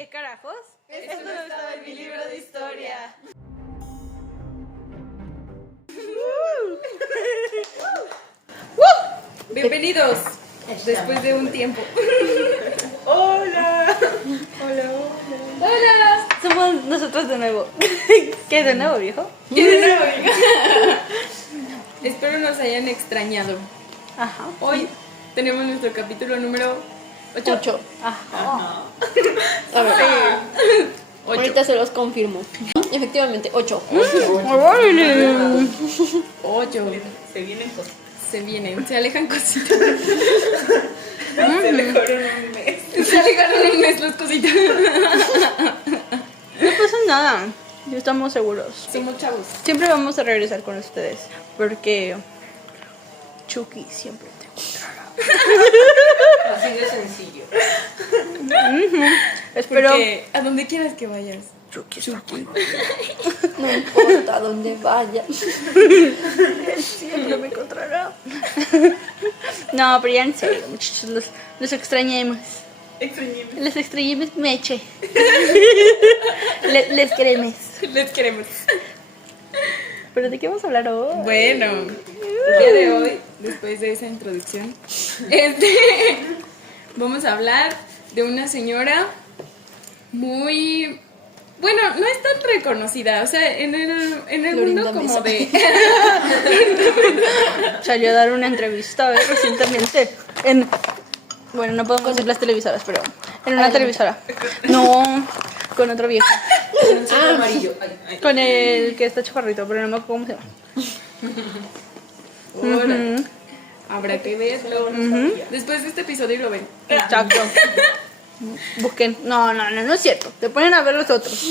¿Qué carajos? Esto no estaba en mi libro de historia. Bienvenidos después de un tiempo. Hola. ¡Hola! Somos nosotros de nuevo. ¿Qué de nuevo, viejo? ¿Qué de nuevo, hija? Espero nos hayan extrañado. Ajá. Hoy tenemos nuestro capítulo número 8. 8. Ajá. A ver, 8. ahorita se los confirmo. Efectivamente, 8. 8. Se vienen cosas. Se vienen, se alejan cositas. Se alejaron un mes. Se alejaron un mes las cositas. No pasa nada. Ya estamos seguros. Somos chavos. Siempre vamos a regresar con ustedes. Porque Chucky siempre te encontrará. Así de sencillo. Espero. Porque a donde quieras que vayas. Chucky. No importa a dónde vaya. Siempre me encontrará. No, pero ya en serio, muchachos. Los extrañemos. Extrañemos. Les extrañemos, Meche. Les queremos. Les queremos. ¿Pero de qué vamos a hablar hoy? Bueno, el día de hoy, después de esa introducción, vamos a hablar de una señora muy... Bueno, no es tan reconocida, o sea, en el mundo como de... Salió a dar una entrevista recientemente bueno, no podemos decir las televisoras, pero en una televisora. No, con otro viejo. Amarillo. Ay. Con el que está chaparrito, pero no me acuerdo cómo se llama. Ahora, habrá que verlo. Después de este episodio lo ven. Exacto. Busquen. No es cierto. Te ponen a ver los otros.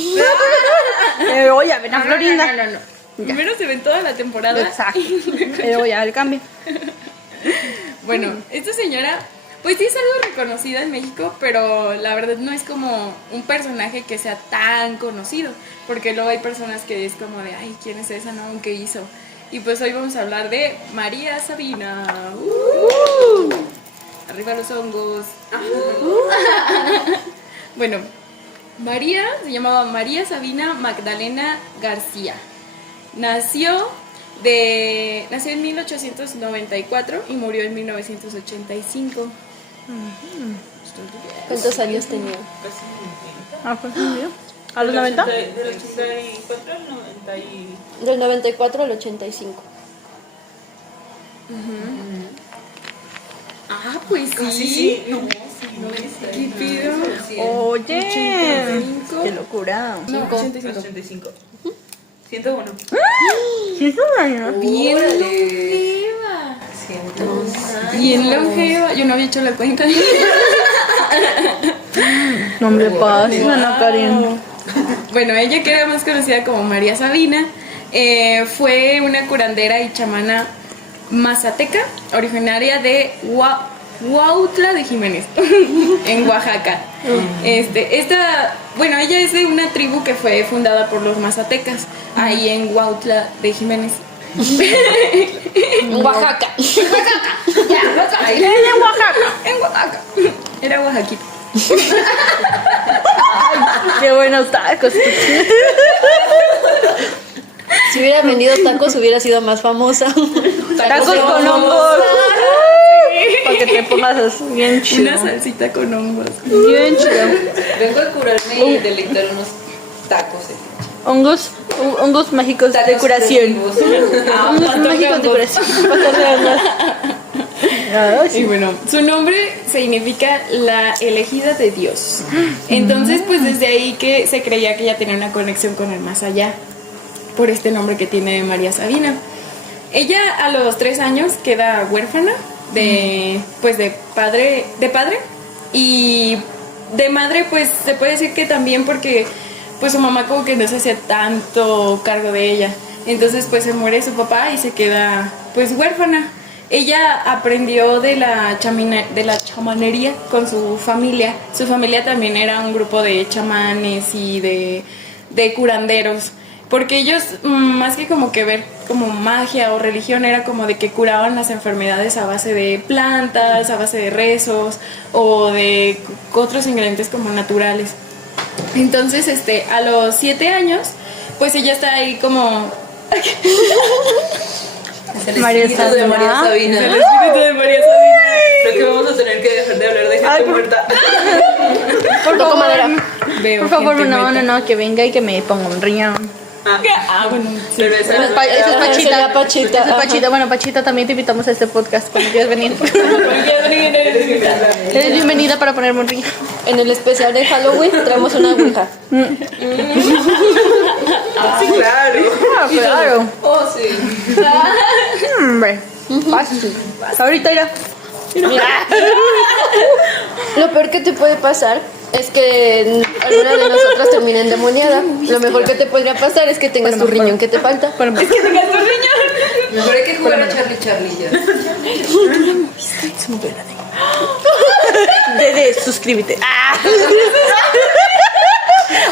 Oye, ven a Florinda. No. Primero se ven toda la temporada. Exacto. Oye, el cambio. Bueno, esta señora, pues sí es algo reconocida en México, pero la verdad no es como un personaje que sea tan conocido, porque luego hay personas que es como de, ay, ¿quién es esa, no? ¿Qué hizo? Y pues hoy vamos a hablar de María Sabina. Arriba los hongos. Bueno, María se llamaba María Sabina Magdalena García. Nació en 1894 y murió en 1985. ¿Cuántos años tenía? Casi 90. ¿Pues murió? ¿A los 90? Del 84 al 90 y... Del 94 al 85. Ah, pues sí. Sí. No, ¿Qué pido? Oye, 85. qué locura. No, 85. 85. 101. Bien longeva. Bien longeva. Yo no había hecho la cuenta. No me pases, Ana Karen. Bueno, ella que era más conocida como María Sabina, fue una curandera y chamana mazateca, originaria de Huautla de Jiménez, en Oaxaca. Bueno, ella es de una tribu que fue fundada por los mazatecas, ahí en Huautla de Jiménez. Oaxaca. Ahí en Oaxaca. Era oaxaquita. Qué buenos tacos. Si hubiera vendido tacos, hubiera sido más famosa. Tacos con hongos. Para que te pongas así, bien chido. Una salsita con hongos. Bien chido. Vengo a curarme y deleitar unos tacos. Hongos mágicos de curación. Hongos mágicos de curación. Y bueno, su nombre significa la elegida de Dios. Entonces, pues desde ahí que se creía que ella tenía una conexión con el más allá, por este nombre que tiene María Sabina. Ella a los 3 años queda huérfana de padre, y de madre, pues se puede decir que también porque pues su mamá como que no se hacía tanto cargo de ella. Entonces pues se muere su papá y se queda pues huérfana. Ella aprendió de la chamanería con su familia. Su familia también era un grupo de chamanes y de curanderos. Porque ellos, más que como que ver como magia o religión, era como de que curaban las enfermedades a base de plantas, a base de rezos o de otros ingredientes como naturales. Entonces, a los 7 años, pues ella está ahí como... Es el María espíritu de María Sabina. Sabina. El espíritu de María Sabina. Creo que vamos a tener que dejar de hablar de gente muerta. Por Toco favor, madera. Veo por favor, gente no, muerta. no, que venga y que me ponga un riñón. Ah, bueno, sí. Pero esa Eso es Pachita. Sería Pachita, Eso es ajá. Pachita. Bueno, Pachita, también te invitamos a este podcast cuando quieras venir. Eres invitada. Eres bienvenida para ponerme un riñón. En el especial de Halloween traemos una ouija. Sí, claro. Claro. Oh, sí. Hombre, fácil. Ahorita ya. Lo peor que te puede pasar es que alguna de nosotras termine endemoniada. Lo mejor que te podría pasar es que tengas tu riñón que te falta. Es que tengas tu riñón. Mejor hay que jugar a Charlie Charlie ya. Dede, suscríbete.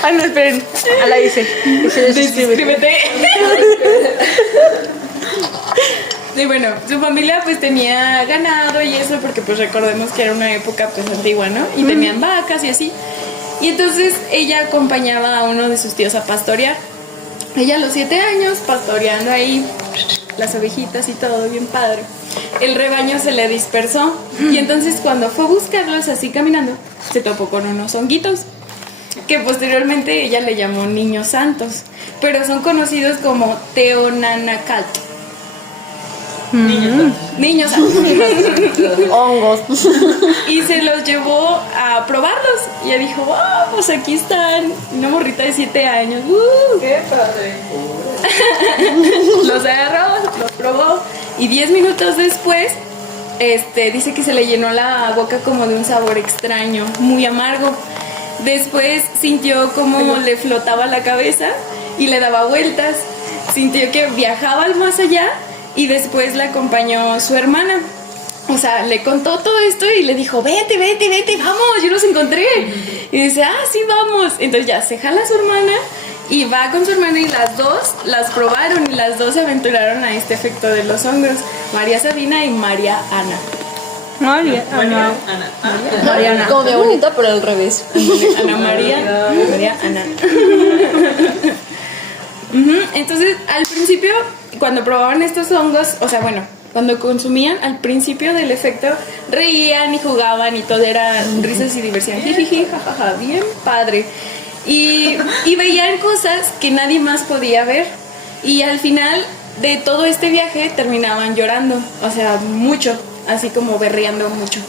Ay, no, esperen. A la dice. Dice de suscríbete. Suscríbete. Y bueno, su familia pues tenía ganado y eso, porque pues recordemos que era una época pues antigua, ¿no? Y tenían vacas y así. Y entonces ella acompañaba a uno de sus tíos a pastorear. Ella a los 7 años pastoreando ahí las ovejitas y todo, bien padre. El rebaño se le dispersó y entonces cuando fue a buscarlos así caminando, se topó con unos honguitos que posteriormente ella le llamó niños santos, pero son conocidos como Teonanacatl. Niños santos. Hongos. Y se los llevó a probarlos. Y ella dijo, wow, pues aquí están. Una morrita de 7 años. Qué padre. Los agarró, los probó. Y 10 minutos después, dice que se le llenó la boca como de un sabor extraño, muy amargo. Después sintió como le flotaba la cabeza y le daba vueltas. Sintió que viajaba al más allá. Y después la acompañó su hermana. O sea, le contó todo esto y le dijo, vete, vamos, yo los encontré. Y dice, sí, vamos. Entonces ya se jala a su hermana y va con su hermana y las dos las probaron y las dos se aventuraron a este efecto de los hongos. María Sabina y María Ana. María. Ana. Mariana. Como mi abuelita, pero al revés. Ana María Ana. Entonces, al principio, cuando probaban estos hongos, o sea, bueno, cuando consumían, al principio del efecto, reían y jugaban y todo era risas y diversión. Jijiji, jajaja, bien padre. Y veían cosas que nadie más podía ver. Y al final de todo este viaje terminaban llorando, o sea, mucho, así como berreando mucho.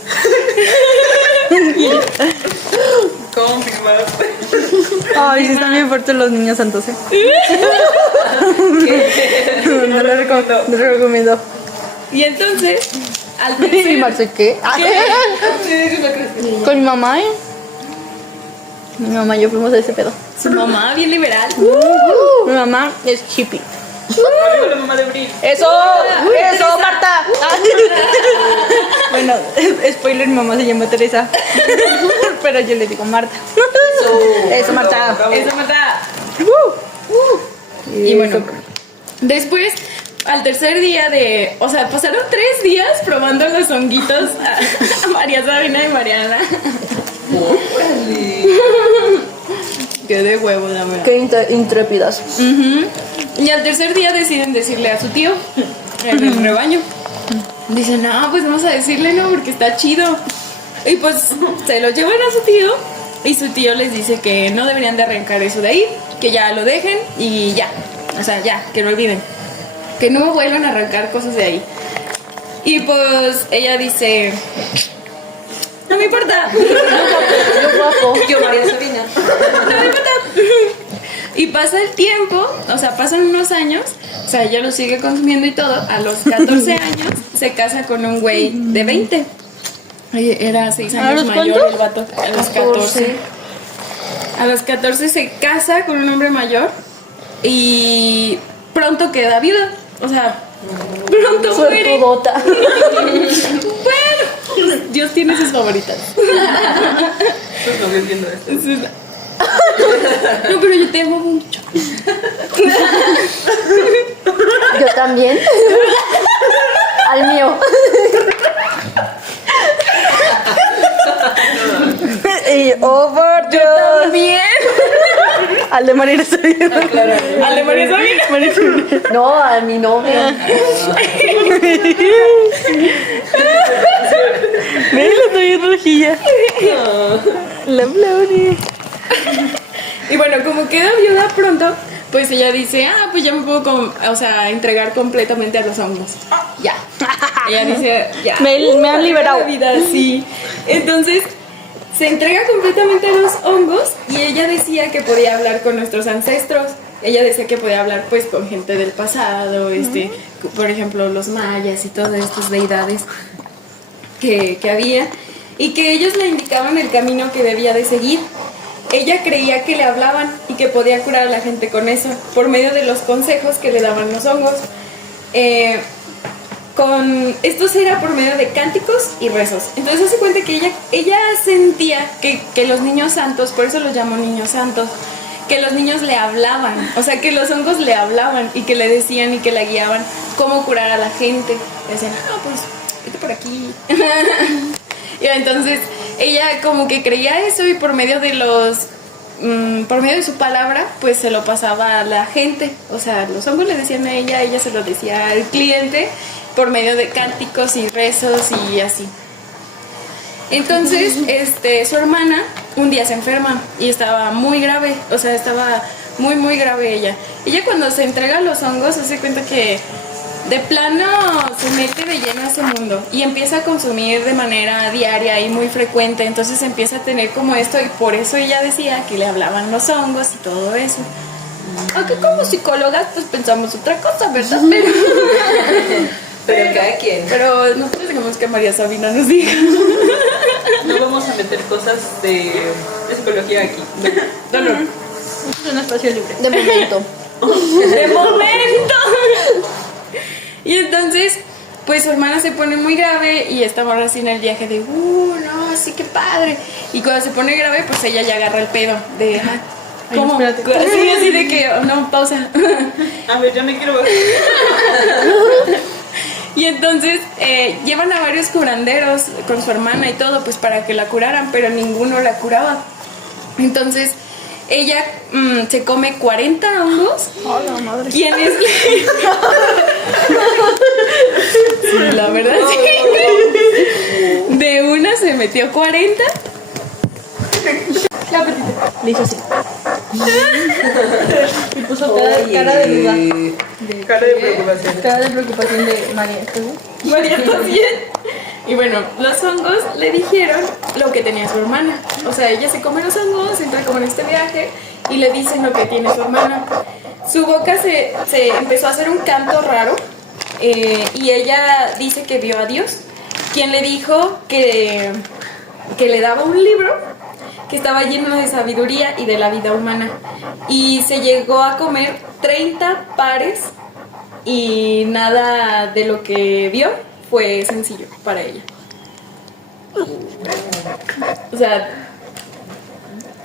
Confirmar. Ay, sí están bien fuertes los niños santos, No lo recomiendo. Y entonces, al ¿Y tercer... Marce qué? Con mi mamá, Mi mamá y yo fuimos a ese pedo. Su mamá, bien liberal. Mi mamá es hippie. La mamá de Bri. ¡Eso! ¡Marta! Bueno, spoiler, mi mamá se llama Teresa. Pero yo le digo Marta. Eso, Marta. Eso, Marta. Y bueno, después, al tercer día o sea, pasaron 3 días probando los honguitos a María Sabina y Mariana. Qué de huevo, la verdad. Qué intrépidas. Y al tercer día deciden decirle a su tío, en el rebaño. Dicen, no, pues vamos a decirle no, porque está chido. Y pues se lo llevan a su tío. Y su tío les dice que no deberían de arrancar eso de ahí, que ya lo dejen y ya. O sea, ya, que no olviden. Que no vuelvan a arrancar cosas de ahí. Y pues ella dice, no me importa. Yo, María Sabina. No me importa. Y pasa el tiempo, o sea, pasan unos años, o sea, ella lo sigue consumiendo y todo. A los 14 años se casa con un güey de 20. Era 6 ¿A años los mayor cuántos? el vato. A los 14. A los 14 se casa con un hombre mayor y pronto queda viuda. O sea, pronto muere. Suertudota. Bueno, Dios tiene sus favoritas. Pues no viendo esto. No, pero yo te amo mucho. Yo también. Al mío. Y overdose. También. Al de María Sabina. ¿Al de María Sabina? No, a mi novia. Ve, la estoy rojilla. La Flori. Y bueno, como queda viuda pronto, pues ella dice, pues ya me puedo, entregar completamente a los hongos. Ya. Ella dice, ya. Me han liberado. La vida, sí. Entonces, se entrega completamente a los hongos y ella decía que podía hablar con nuestros ancestros. Ella decía que podía hablar pues con gente del pasado, por ejemplo, los mayas y todas estas deidades que había, y que ellos le indicaban el camino que debía de seguir. Ella creía que le hablaban y que podía curar a la gente con eso, por medio de los consejos que le daban los hongos. Estos era por medio de cánticos y rezos. Entonces se cuenta que ella sentía que los niños santos, por eso los llamo niños santos, que los niños le hablaban, o sea, que los hongos le hablaban y que le decían y que la guiaban cómo curar a la gente. Le decían, pues, vete por aquí. Y entonces ella como que creía eso y por medio de por medio de su palabra, pues se lo pasaba a la gente. O sea, los hongos le decían a ella se lo decía al cliente por medio de cánticos y rezos y así. Entonces, su hermana un día se enferma y estaba muy grave, o sea, estaba muy, muy grave ella. Ella cuando se entrega a los hongos se hace cuenta que de plano se mete de lleno a ese mundo y empieza a consumir de manera diaria y muy frecuente, entonces empieza a tener como esto y por eso ella decía que le hablaban los hongos y todo eso. Aunque como psicólogas pues pensamos otra cosa, ¿verdad? Pero cada quien. Pero nosotros dejamos que María Sabina nos diga. No vamos a meter cosas de psicología aquí. Dolor. Es un espacio libre. De momento. ¡De momento! Y entonces, pues su hermana se pone muy grave y estamos así en el viaje de, no, sí, qué padre. Y cuando se pone grave, pues ella ya agarra el pedo de, ¿cómo? espérate. Sí, así de que, no, pausa. A ver, ya me quiero bajar. Y entonces llevan a varios curanderos con su hermana y todo, pues para que la curaran, pero ninguno la curaba. Entonces ella se come 40 hongos. Hola, madre. ¿Quién es? Sí, la verdad, sí. De una se metió 40. Le hizo así. Y puso cara de duda. Cara de preocupación. Cara de preocupación de María. María, ¿estás bien? Y bueno, los hongos le dijeron lo que tenía su hermana. O sea, ella se come los hongos, entra como en este viaje y le dicen lo que tiene su hermana. Su boca se empezó a hacer un canto raro y ella dice que vio a Dios, quien le dijo que le daba un libro que estaba lleno de sabiduría y de la vida humana. Y se llegó a comer 30 pares y nada de lo que vio fue sencillo para ella. O sea,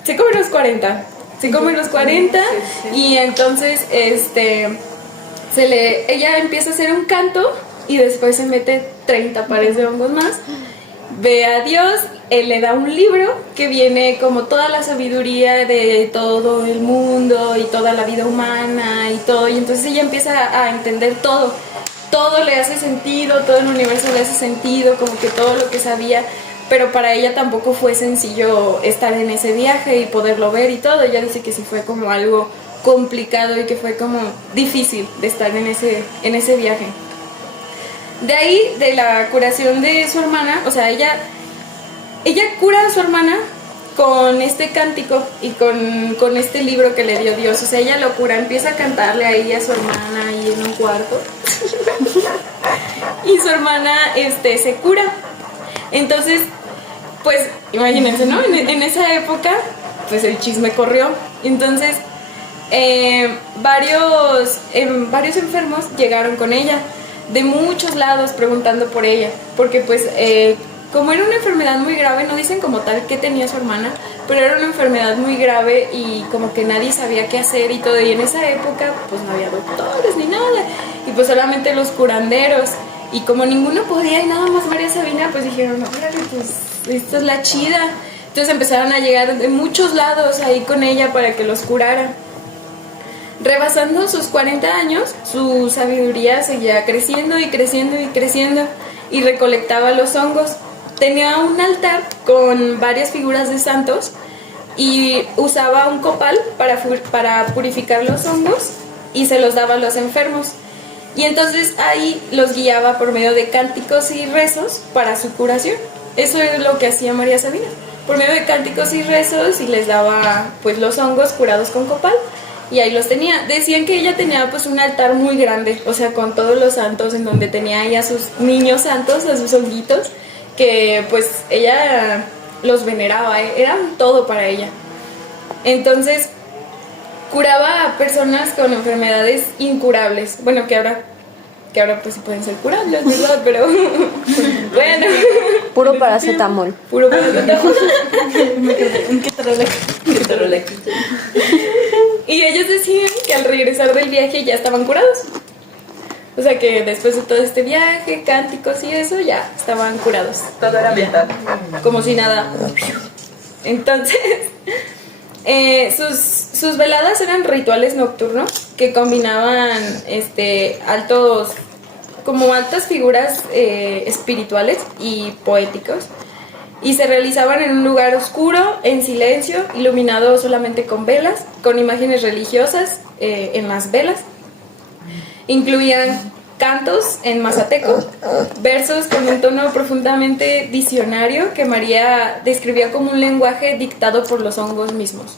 se come los 40. Se come los 40 y entonces ella empieza a hacer un canto y después se mete 30 pares de hongos más. Ve a Dios, él le da un libro que viene como toda la sabiduría de todo el mundo y toda la vida humana y todo, y entonces ella empieza a entender todo le hace sentido, todo el universo le hace sentido, como que todo lo que sabía, pero para ella tampoco fue sencillo estar en ese viaje y poderlo ver y todo. Ella dice que sí fue como algo complicado y que fue como difícil de estar en ese viaje. De ahí, de la curación de su hermana, o sea, ella cura a su hermana con este cántico y con este libro que le dio Dios. O sea, ella lo cura, empieza a cantarle a ella, a su hermana, ahí en un cuarto. Y su hermana se cura. Entonces, pues, imagínense, ¿no? En esa época, pues el chisme corrió. Entonces, varios enfermos llegaron con ella de muchos lados preguntando por ella, porque pues como era una enfermedad muy grave, no dicen como tal qué tenía su hermana, pero era una enfermedad muy grave y como que nadie sabía qué hacer y todo, y en esa época pues no había doctores ni nada, y pues solamente los curanderos, y como ninguno podía y nada más María Sabina, pues dijeron, órale, pues esta es la chida. Entonces empezaron a llegar de muchos lados ahí con ella para que los curara. Rebasando sus 40 años, su sabiduría seguía creciendo y creciendo y creciendo y recolectaba los hongos. Tenía un altar con varias figuras de santos y usaba un copal para purificar los hongos y se los daba a los enfermos. Y entonces ahí los guiaba por medio de cánticos y rezos para su curación. Eso es lo que hacía María Sabina. Por medio de cánticos y rezos y les daba pues los hongos curados con copal. Y ahí los tenía. Decían que ella tenía pues un altar muy grande, o sea, con todos los santos, en donde tenía ahí a sus niños santos, a sus honguitos, que pues ella los veneraba, eran todo para ella. Entonces curaba a personas con enfermedades incurables. Bueno, que ahora pues sí pueden ser curables, ¿verdad? Pero bueno. Puro paracetamol. Puro paracetamol. ¿Qué te Y ellos decían que al regresar del viaje ya estaban curados. O sea que después de todo este viaje, cánticos y eso, ya estaban curados. Todo era mental. Como si nada. Entonces, sus veladas eran rituales nocturnos que combinaban altas figuras espirituales y poéticos. Y se realizaban en un lugar oscuro, en silencio, iluminado solamente con velas, con imágenes religiosas en las velas. Incluían cantos en mazateco, versos con un tono profundamente visionario que María describía como un lenguaje dictado por los hongos mismos.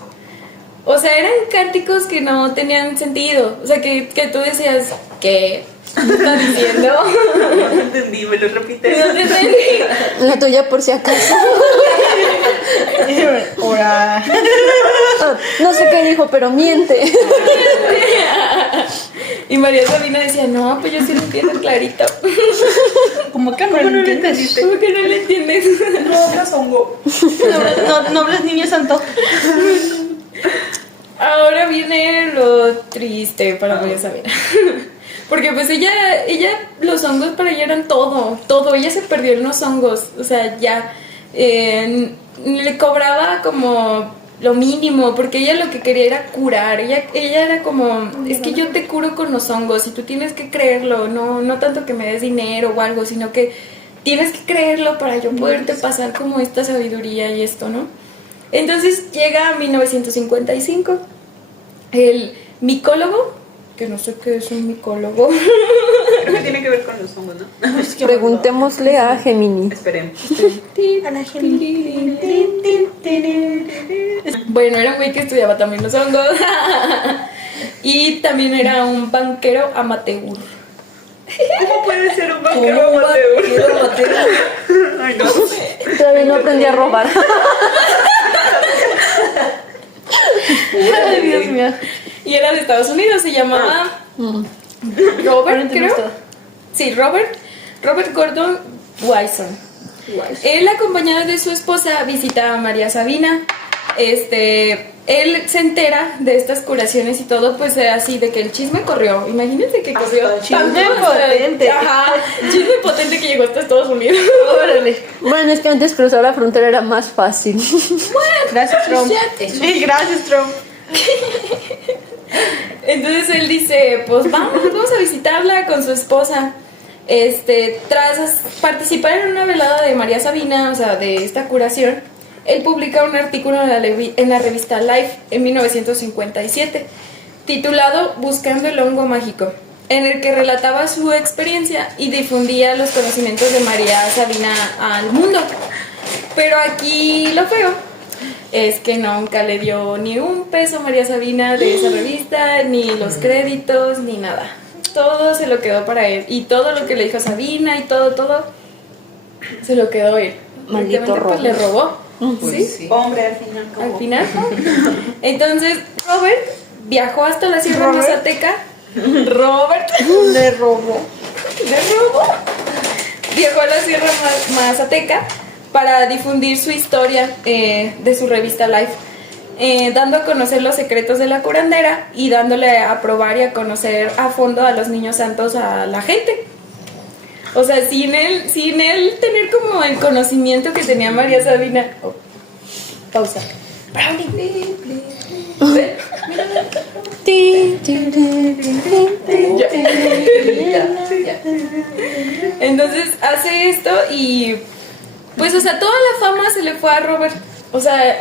O sea, eran cánticos que no tenían sentido. O sea, que tú decías, ¿qué está diciendo? No entendí, me lo repites. No te entendí. La tuya por si acaso. Ahora. No sé qué dijo, pero miente. Y María Sabina decía, no, pues yo sí lo entiendo clarito. ¿Cómo que no lo entiendes? ¿Cómo que no lo entiendes? No hablas hongo. No hables niño santo. Ahora viene lo triste para María Sabina. Porque pues ella, los hongos para ella eran todo. Ella se perdió en los hongos. O sea, ya le cobraba como lo mínimo, porque ella lo que quería era curar. Ella era como, es que yo te curo con los hongos y tú tienes que creerlo. No tanto que me des dinero o algo, sino que tienes que creerlo para yo poderte pasar como esta sabiduría y esto, ¿no? Entonces llega 1955, el micólogo, que no sé qué es un micólogo. Creo que tiene que ver con los hongos, ¿no? Preguntémosle a Gemini. Esperemos. Bueno, era un güey que estudiaba también los hongos. Y también era un banquero amateur. ¿Cómo puede ser un banquero amateur? Ay, no sé. Todavía no aprendí a robar. Ay, Dios mío. Y era de Estados Unidos, se llamaba Robert, creo. Sí, Robert Gordon Wyson. Él, acompañado de su esposa, visita a María Sabina. Él se entera de estas curaciones y todo, pues así de que el chisme corrió. Imagínense que corrió. Chisme tanto, potente. Ajá, chisme potente que llegó hasta Estados Unidos. Órale. Bueno, es que antes cruzar la frontera era más fácil. Gracias, Trump. Sí, gracias, Trump. Entonces él dice, pues vamos a visitarla con su esposa. Tras participar en una velada de María Sabina, o sea, de esta curación, él publica un artículo en la revista Life en 1957, titulado Buscando el hongo mágico, en el que relataba su experiencia y difundía los conocimientos de María Sabina al mundo. Pero aquí lo feo es que nunca le dio ni un peso a María Sabina de esa revista, ni los créditos, ni nada. Todo se lo quedó para él. Y todo lo que le dijo Sabina y todo, se lo quedó él. Maldito Pues le robó. Pues ¿Sí? Hombre, al final. Al final. Entonces, Robert viajó hasta la Sierra Mazateca. Robert Le robó. viajó a la Sierra Mazateca para difundir su historia de su revista Life, dando a conocer los secretos de la curandera y dándole a probar y a conocer a fondo a los niños santos a la gente. O sea, sin él tener como el conocimiento que tenía María Sabina. Pausa. Brownie. Ya. Entonces hace esto y pues, o sea, toda la fama se le fue a Robert. O sea,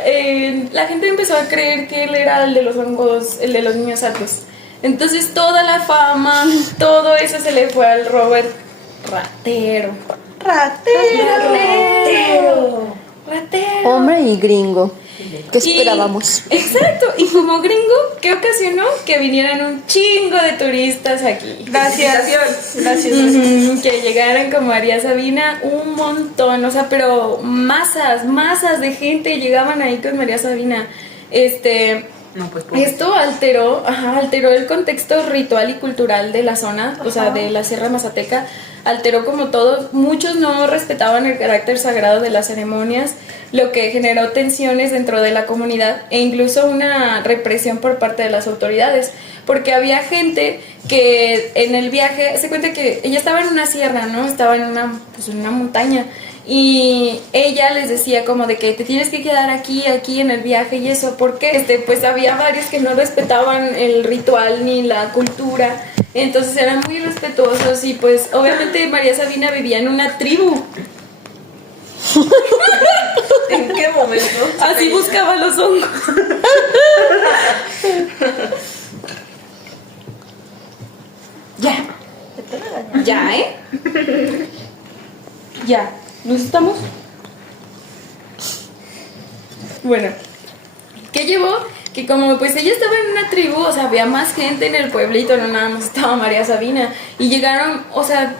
la gente empezó a creer que él era el de los hongos, el de los niños santos. Entonces toda la fama, todo eso se le fue al Robert ratero. Hombre y gringo. ¿Qué esperábamos? Exacto, y como gringo, ¿qué ocasionó? Que vinieran un chingo de turistas aquí. Gracias. Ujú, que llegaran con María Sabina un montón, o sea, pero masas de gente llegaban ahí con María Sabina. No, pues Esto alteró el contexto ritual y cultural de la zona, o sea, de la Sierra Mazateca, alteró como todo, muchos no respetaban el carácter sagrado de las ceremonias, lo que generó tensiones dentro de la comunidad e incluso una represión por parte de las autoridades, porque había gente que en el viaje, se cuenta que ella estaba en una sierra, ¿no? Estaba en una montaña. Y ella les decía como de que te tienes que quedar aquí en el viaje y eso, porque pues había varios que no respetaban el ritual ni la cultura, entonces eran muy respetuosos y pues obviamente María Sabina vivía en una tribu. ¿En qué momento? Así buscaba los hongos. Ya, ¿eh? Ya. ¿Nos estamos? Bueno, ¿qué llevó? Que como pues ella estaba en una tribu, o sea, había más gente en el pueblito, no nada más estaba María Sabina. Y llegaron, o sea,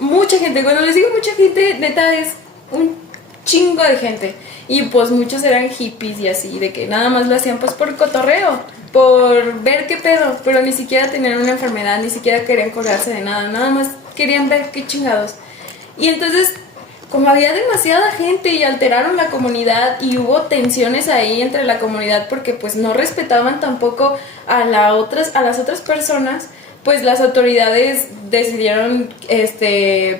mucha gente. Cuando les digo mucha gente, neta es un chingo de gente. Y pues muchos eran hippies y así, de que nada más lo hacían pues por cotorreo, por ver qué pedo, pero ni siquiera tenían una enfermedad, ni siquiera querían colgarse de nada, nada más querían ver qué chingados. Y entonces, como había demasiada gente y alteraron la comunidad y hubo tensiones ahí entre la comunidad porque pues no respetaban tampoco a las otras personas, pues las autoridades decidieron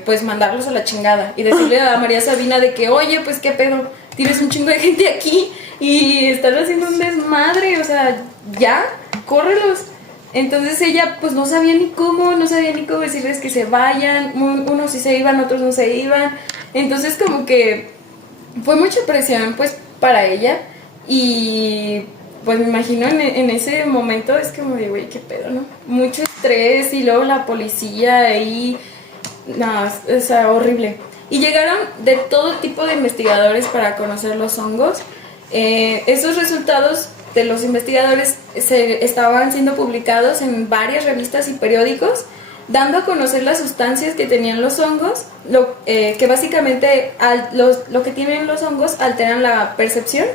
pues mandarlos a la chingada y decirle a María Sabina de que, oye, pues qué pedo, tienes un chingo de gente aquí y están haciendo un desmadre, o sea, ya, córrelos. Entonces ella pues no sabía ni cómo decirles que se vayan, unos sí se iban, otros no se iban. Entonces como que fue mucha presión pues para ella y pues me imagino en ese momento es como de güey, qué pedo, ¿no? Mucho estrés y luego la policía ahí, no, o sea, horrible. Y llegaron de todo tipo de investigadores para conocer los hongos. Esos resultados de los investigadores estaban siendo publicados en varias revistas y periódicos, dando a conocer las sustancias que tenían los hongos, que básicamente lo que tienen los hongos alteran la percepción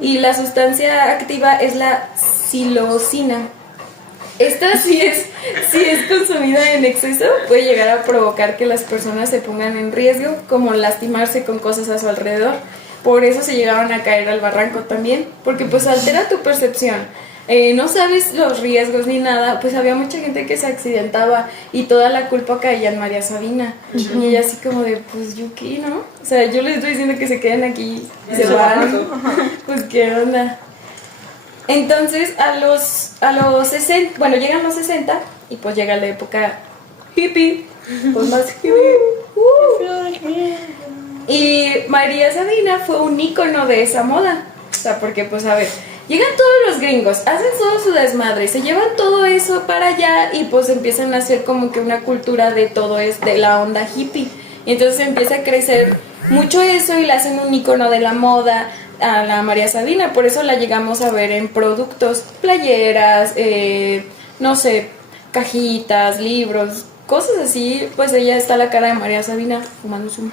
y la sustancia activa es la psilocina. Esta si es consumida en exceso puede llegar a provocar que las personas se pongan en riesgo, como lastimarse con cosas a su alrededor. Por eso se llegaban a caer al barranco también, porque pues altera tu percepción. No sabes los riesgos ni nada, pues había mucha gente que se accidentaba y toda la culpa caía en María Sabina. Y ella así como de, pues yo qué, ¿no? O sea, yo les estoy diciendo que se queden aquí y se van. Pues qué onda. Entonces a los 60, bueno, llegan los 60 y pues llega la época hippie, pues más hippie. Y María Sabina fue un ícono de esa moda. O sea, porque pues a ver, llegan todos los gringos, hacen todo su desmadre, se llevan todo eso para allá y pues empiezan a hacer como que una cultura de todo de la onda hippie. Y entonces empieza a crecer mucho eso y la hacen un ícono de la moda a la María Sabina. Por eso la llegamos a ver en productos, playeras, no sé, cajitas, libros, cosas así. Pues ella está la cara de María Sabina fumando su...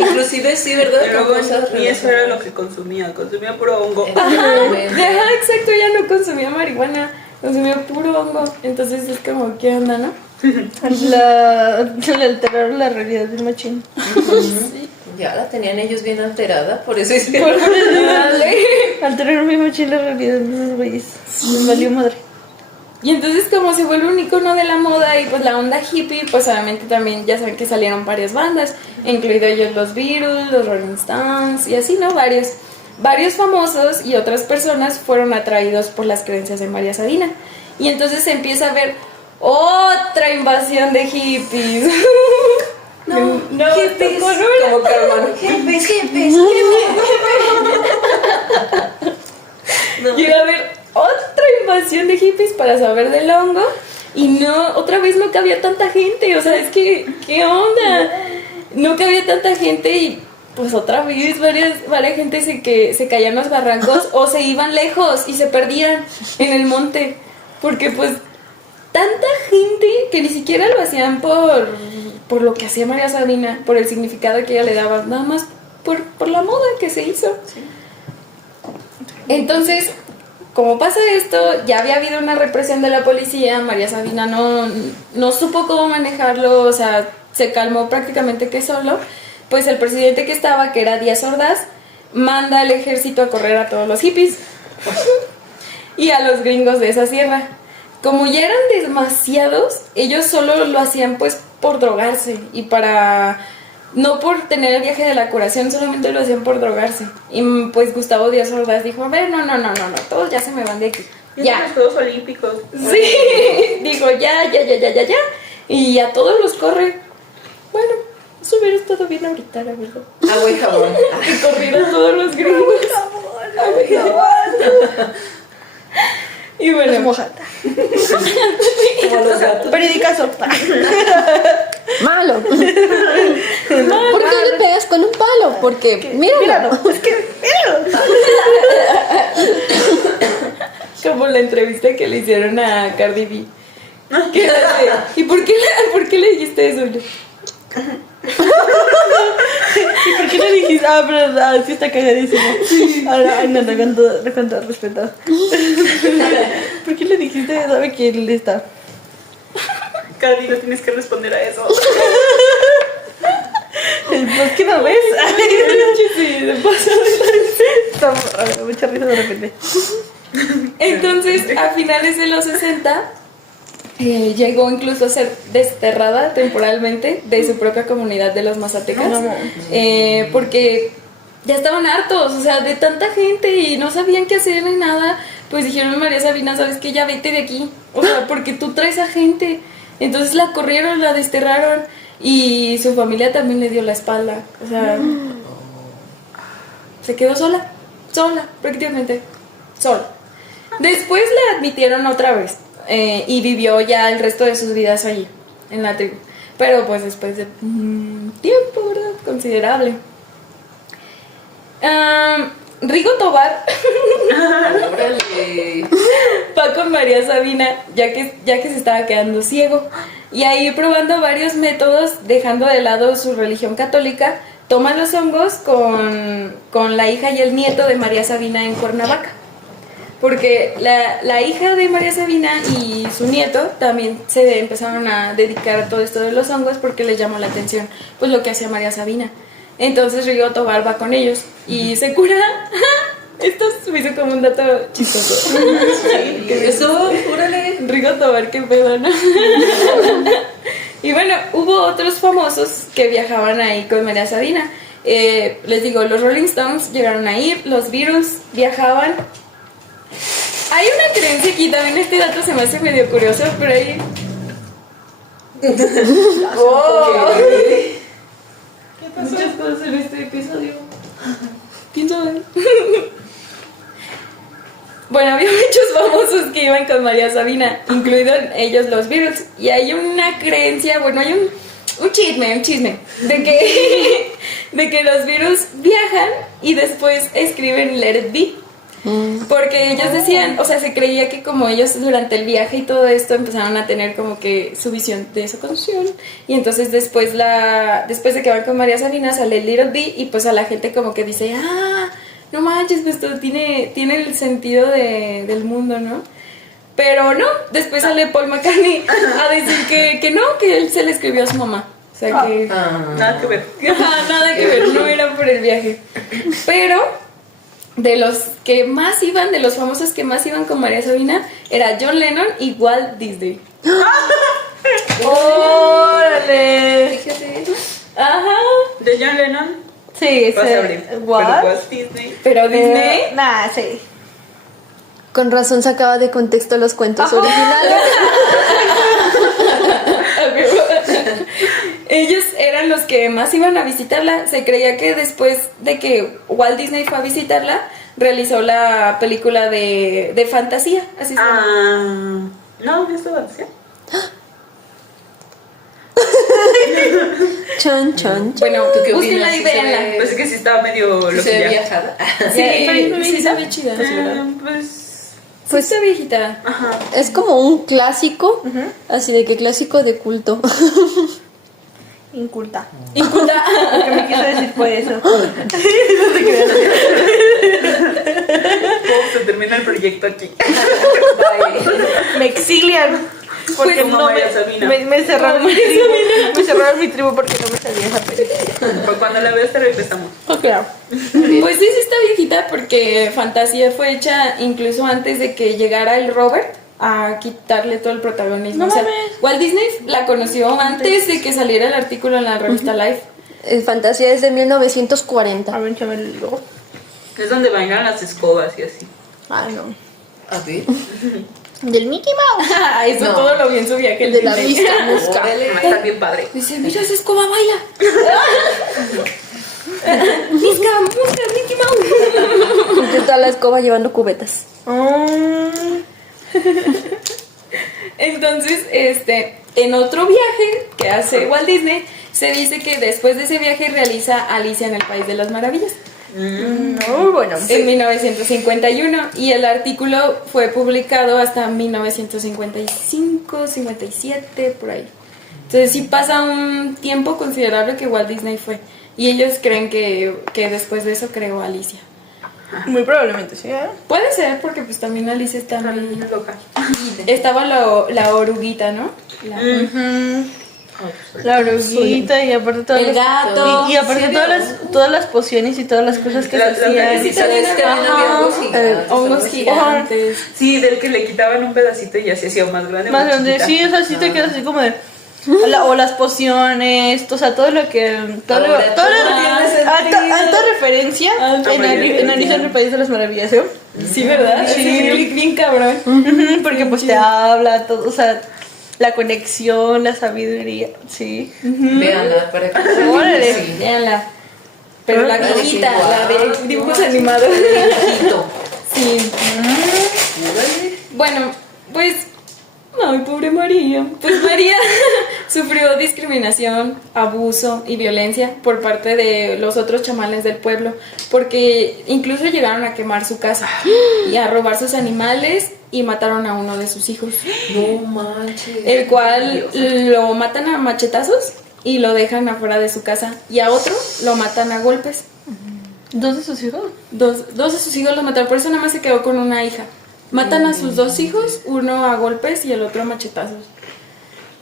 Inclusive sí, ¿verdad? Pero bueno, y eso era lo que consumía puro hongo. Ajá, exacto, ella no consumía marihuana, consumía puro hongo. Entonces es como, ¿qué onda, no? Le alteraron la realidad del machín. Sí. Ya la tenían ellos bien alterada, por eso es que... Alteraron mi machín la realidad de los güeyes. Les valió madre. Y entonces como se vuelve un icono de la moda y pues la onda hippie, pues obviamente también ya saben que salieron varias bandas, incluido ellos los Beatles, los Rolling Stones y así, ¿no? Varios. varios famosos y otras personas fueron atraídos por las creencias de María Sabina. Y entonces se empieza a ver otra invasión de hippies. No, hippies. como Carmen. Hippies. Llega a haber otra invasión de hippies para saber del hongo. Y no, otra vez no cabía tanta gente. O sea, es que, ¿qué onda? No cabía tanta gente y pues otra vez varias gente se caían en los barrancos o se iban lejos y se perdían en el monte. Porque pues tanta gente que ni siquiera lo hacían por lo que hacía María Sabina, por el significado que ella le daba, nada más por la moda que se hizo. Entonces, como pasa esto, ya había habido una represión de la policía, María Sabina no supo cómo manejarlo, o sea, se calmó prácticamente que solo. Pues el presidente que estaba, que era Díaz Ordaz, manda al ejército a correr a todos los hippies y a los gringos de esa sierra. Como ya eran demasiados, ellos solo lo hacían pues por drogarse y no por tener el viaje de la curación, solamente lo hacían por drogarse. Y pues Gustavo Díaz Ordaz dijo, a ver, no, todos ya se me van de aquí. Ya. Los Juegos Olímpicos. Sí, dijo ya. Y a todos los corre. Bueno, eso hubiera estado bien ahorita, la verdad. Agua y jabón. Que corrieran todos los gringos. Agua y jabón. Y bueno, Mojata. Como los gatos. Periodicazo. Malo. ¿Por qué le pegas con un palo? Porque, míralo. Es que, míralo. como la entrevista que le hicieron a Cardi B. Que era de, ¿y por qué le dijiste eso? ¿Y por qué le dijiste? Pero sí está cagadísimo. Ahora, ay, no, con todo respeto. ¿Por qué le dijiste? ¿Sabe quién le está? Cardi, no tienes que responder a eso. Pues, ¿qué no ves? Sí, de paso. Está mucha risa de repente. Entonces, a finales de los 60, llegó incluso a ser desterrada temporalmente de su propia comunidad de los mazatecas. Porque ya estaban hartos, o sea, de tanta gente y no sabían qué hacer ni nada. Pues dijeron, María Sabina, ¿sabes qué? Ya vete de aquí. O sea, porque tú traes a gente. Entonces la corrieron, la desterraron y su familia también le dio la espalda. O sea, se quedó sola, prácticamente sola. Después la admitieron otra vez y vivió ya el resto de sus vidas allí, en la tribu. Pero pues después de tiempo, ¿verdad? Considerable. Rigo Tobar va con María Sabina ya que se estaba quedando ciego y ahí probando varios métodos, dejando de lado su religión católica, toma los hongos con la hija y el nieto de María Sabina en Cuernavaca, porque la hija de María Sabina y su nieto también se empezaron a dedicar a todo esto de los hongos porque les llamó la atención pues lo que hacía María Sabina. Entonces Rigo Tobar va con ellos y se cura. Esto se me hizo como un dato chistoso. Sí, eso, júrale. Rigo Tobar, qué pedo, ¿no? Y bueno, hubo otros famosos que viajaban ahí con María Sabina. Les digo, los Rolling Stones llegaron a ir, los Beatles viajaban. Hay una creencia aquí, también este dato se me hace medio curioso, pero hay... Muchas cosas en este episodio. ¿Quién sabe? Bueno, había muchos famosos que iban con María Sabina, incluidos ellos los Beatles. Y hay una creencia, bueno, hay un chisme de que los Beatles viajan y después escriben Let It Be. Porque ellos decían, o sea, se creía que como ellos durante el viaje y todo esto empezaron a tener como que su visión de esa canción, y entonces después de que van con María Sabina sale Little B y pues a la gente como que dice, no manches, pues todo tiene el sentido del mundo, ¿no? Pero no, después sale Paul McCartney a decir que no, que él se le escribió a su mamá. O sea que... Nada que ver. Nada que ver, no era por el viaje. Pero... de los que más iban, de los famosos que más iban con María Sabina, era John Lennon y Walt Disney. ¡Órale! Fíjate. Ajá. De John Lennon. Sí, Vas a ese. abrir. Pero ¿What? Walt Disney. Pero Disney. Nah, sí. Con razón sacaba de contexto los cuentos originales. Ellos eran los que más iban a visitarla. Se creía que después de que Walt Disney fue a visitarla, realizó la película de fantasía, así se llama. Ah. No, ¿esto va a ser? Chan, chan, chan. Bueno, ¿Tú qué búsquenla opinas? y ¿Sí se véanla. ve- Pues es que sí estaba medio Se ve loquilla. viajada. Sí, se ve chida. Pues. Pues está viejita. Ajá. Es como un clásico, así de que clásico de culto. Inculta. Inculta. Lo que me quiso decir fue eso. Se termina el proyecto aquí. Me exilian. Porque Como no María Sabina. me cerraron mi tribu. Me cerraron mi tribu porque no me salía esa película. Pues cuando la veas te regresamos. Ok. Pues sí, sí está viejita porque Fantasía fue hecha incluso antes de que llegara el Robert a quitarle todo el protagonismo. No o sea, mames. Walt Disney la conoció antes de que saliera el artículo en la revista Life. Fantasía es de 1940. A ver, échame el logo. Es donde bailan las escobas y así. Ah, no. A ver. Del Mickey Mouse. Eso No. todo lo vi en su viaje. el De la Disney. vista mosca. Órale. Va a estar bien padre. Dice, mira esa escoba baila. Misca, busca Mickey Mouse. Está la escoba llevando cubetas. Entonces, en otro viaje que hace Walt Disney, se dice que después de ese viaje realiza Alicia en el País de las Maravillas. Muy bueno. En 1951 y el artículo fue publicado hasta 1955, 57, por ahí. Entonces sí pasa un tiempo considerable que Walt Disney fue y ellos creen que después de eso creó Alicia. Muy probablemente, sí. ¿Eh? Puede ser porque pues también Alicia está muy... Es loca. Estaba la oruguita, ¿no? La oruguita y aparte todas El las- gato. y aparte todas las pociones y todas las cosas que se Las hacían. galletitas. ¿Sabes que también había hongos gigantes? Hongos gigantes. Sí, del que le quitaban un pedacito y ya se hacía más grande. Más más grande, chiquita. sí, o sea, sí te quedas así como de... o las pociones, o sea, todo lo que... Todo Ahora todo tiene sentido. alta referencia en Alicia en el País de las Maravillas, ¿eh? Sí, ¿verdad? Sí. Bien cabrón. Ujú, porque pues te habla todo, o sea, la conexión, la sabiduría, sí. Véanla para que Órale. Sí. Véanla. Pero la Ay, viejita, qué la de guau. dibujos animados. Viejito. Sí. Órale. Bueno, pues. Ay, pobre María. Pues María sufrió discriminación, abuso y violencia por parte de los otros chamanes del pueblo, porque incluso llegaron a quemar su casa y a robar sus animales y mataron a uno de sus hijos, No manches. el cual lo matan a machetazos y lo dejan afuera de su casa, y a otro lo matan a golpes. ¿Dos de sus hijos? Dos de sus hijos los mataron, por eso nada más se quedó con una hija. Matan a sus dos hijos, uno a golpes y el otro a machetazos.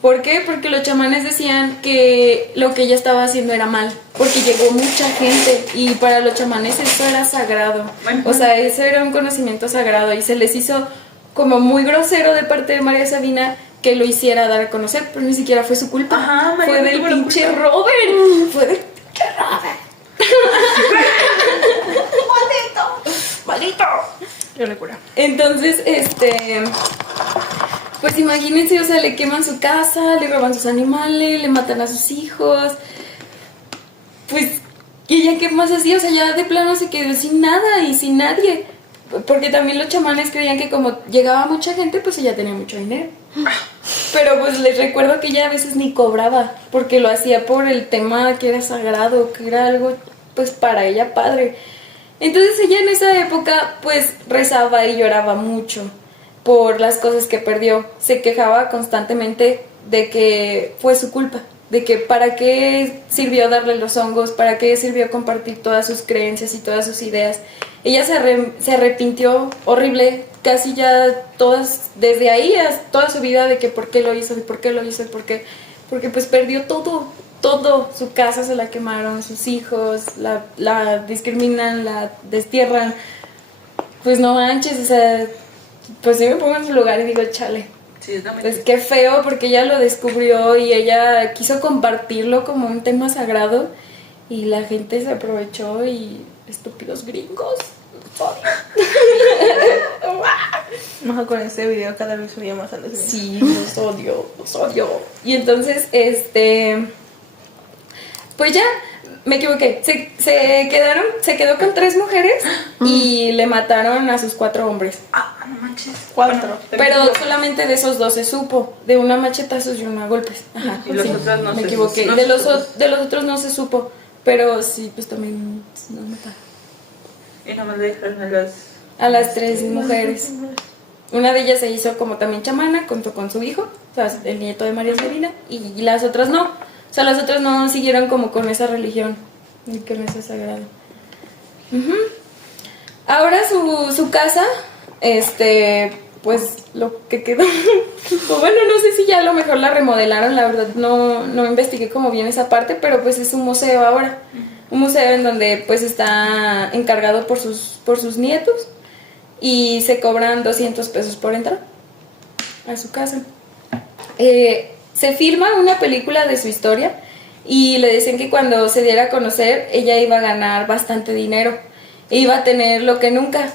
¿Por qué? Porque los chamanes decían que lo que ella estaba haciendo era mal, porque llegó mucha gente y para los chamanes eso era sagrado. O sea, eso era un conocimiento sagrado y se les hizo como muy grosero de parte de María Sabina que lo hiciera dar a conocer, pero ni siquiera fue su culpa. Ajá, María fue no del tuvo la pinche culpa. Robert. Fue del pinche Robert. ¡Maldito! Qué locura. Entonces, pues imagínense, o sea, le queman su casa, le roban sus animales, le matan a sus hijos. Pues, ¿y ella qué más hacía? O sea, ya de plano se quedó sin nada y sin nadie. Porque también los chamanes creían que como llegaba mucha gente, pues ella tenía mucho dinero. Pero pues les recuerdo que ella a veces ni cobraba, porque lo hacía por el tema que era sagrado, que era algo pues para ella padre. Entonces ella en esa época pues rezaba y lloraba mucho por las cosas que perdió. Se quejaba constantemente de que fue su culpa, de que para qué sirvió darle los hongos, para qué sirvió compartir todas sus creencias y todas sus ideas. Ella se arrepintió horrible, casi ya todas, desde ahí toda su vida, de que por qué lo hizo, y por qué lo hizo, y por qué. Porque pues perdió todo, su casa se la quemaron, sus hijos, la discriminan, la destierran. Pues no manches, o sea, pues yo me pongo en su lugar y digo, chale. Sí, es Pues qué feo, porque ella lo descubrió y ella quiso compartirlo como un tema sagrado y la gente se aprovechó y estúpidos gringos. Mejor con este video cada vez subía más a los videos. Sí, los odio, los odio. Y entonces, pues ya, me equivoqué. Se quedó con 3 mujeres y le mataron a sus 4 hombres. Ah, no manches. 4. Pero solamente de esos 2 se supo, de una machetazos y una a golpes. Ajá, Y los otros no me se equivoqué. supo. De los otros no se supo, pero sí, pues también nos mataron. Y no me dejaron A las 3 mujeres. Una de ellas se hizo como también chamana, junto con su hijo, o sea, el nieto de María Sabina, y las otras no. O sea, las otras no siguieron como con esa religión y con ese sagrado. Ujú. Ahora su casa, pues lo que quedó, pues bueno, no sé si ya a lo mejor la remodelaron, la verdad no investigué como bien esa parte, pero pues es un museo ahora. Un museo en donde pues está encargado por sus nietos y se cobran 200 pesos por entrar a su casa. Se filma una película de su historia y le decían que cuando se diera a conocer ella iba a ganar bastante dinero e iba a tener lo que nunca,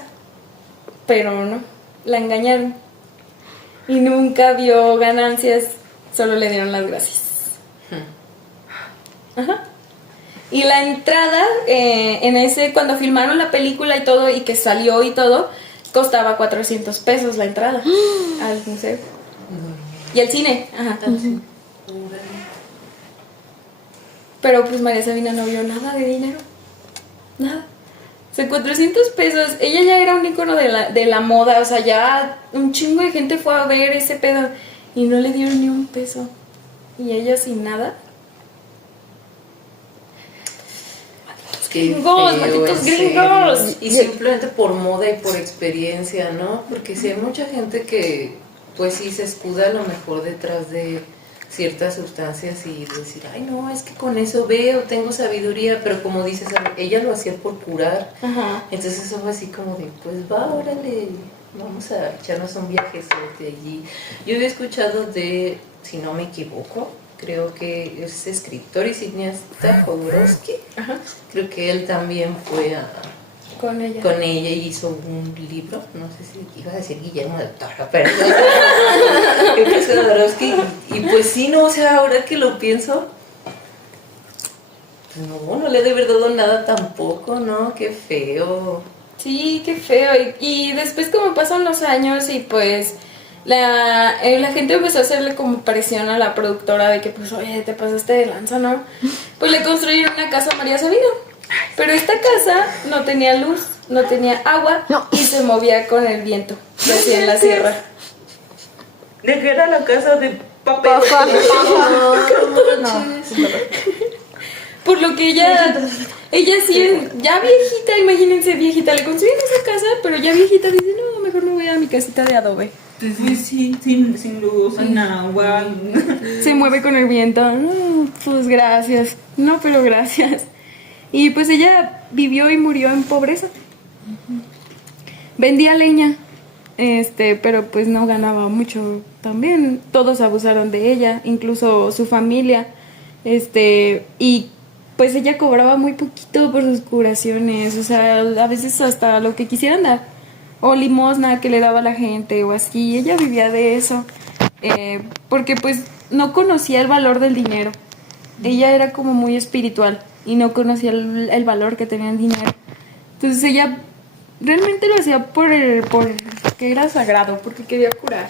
pero no, la engañaron y nunca vio ganancias, solo le dieron las gracias. Ajá. Y la entrada cuando filmaron la película y todo y que salió y todo, costaba 400 pesos la entrada al museo. Y al cine, ajá. Pero pues María Sabina no vio nada de dinero. Nada. O sea, 400 pesos. Ella ya era un ícono de la moda. O sea, ya un chingo de gente fue a ver ese pedo. Y no le dieron ni un peso. Y ella sin nada. Gringos, malditos gringos. Y simplemente por moda y por experiencia, ¿no? Porque si hay mucha gente que, pues sí, se escuda a lo mejor detrás de ciertas sustancias y decir, ay, no, es que con eso veo, tengo sabiduría, pero como dices, ella lo hacía por curar. Ajá. Entonces eso fue así como de, pues va, órale, vamos a echarnos un viajezote allí. Yo había escuchado de, si no me equivoco, creo que es escritor y cineasta Jodorowsky. Ajá. Creo que él también fue Con ella. con ella y hizo un libro, no sé si iba a decir Guillermo del Toro, pero creo que es Jodorowsky. Y pues sí, no, o sea, ahora que lo pienso, no le he de haber dado nada tampoco, ¿no? Qué feo. Sí, qué feo. Y después como pasan los años y pues la gente empezó a hacerle como presión a la productora de que pues, oye, te pasaste de lanza, ¿no? Pues le construyeron una casa a María Sabina. Pero esta casa no tenía luz, no tenía agua y se movía con el viento, así en la sierra. ¿De qué era la casa de papel? Por lo que ella sí, ya viejita, imagínense viejita, le construyen esa casa, pero ya viejita dice, no, mejor me voy a mi casita de adobe. Sí, sin luz, sin agua. Se mueve con el viento. No, pues gracias. No, pero gracias. Y pues ella vivió y murió en pobreza. Vendía leña, pero pues no ganaba mucho también. Todos abusaron de ella, incluso su familia. Y pues ella cobraba muy poquito por sus curaciones. O sea, a veces hasta lo que quisieran dar. O limosna que le daba a la gente o así. Ella vivía de eso. Porque pues no conocía el valor del dinero. Ella era como muy espiritual y no conocía el valor que tenía el dinero. Entonces ella realmente lo hacía porque era sagrado, porque quería curar.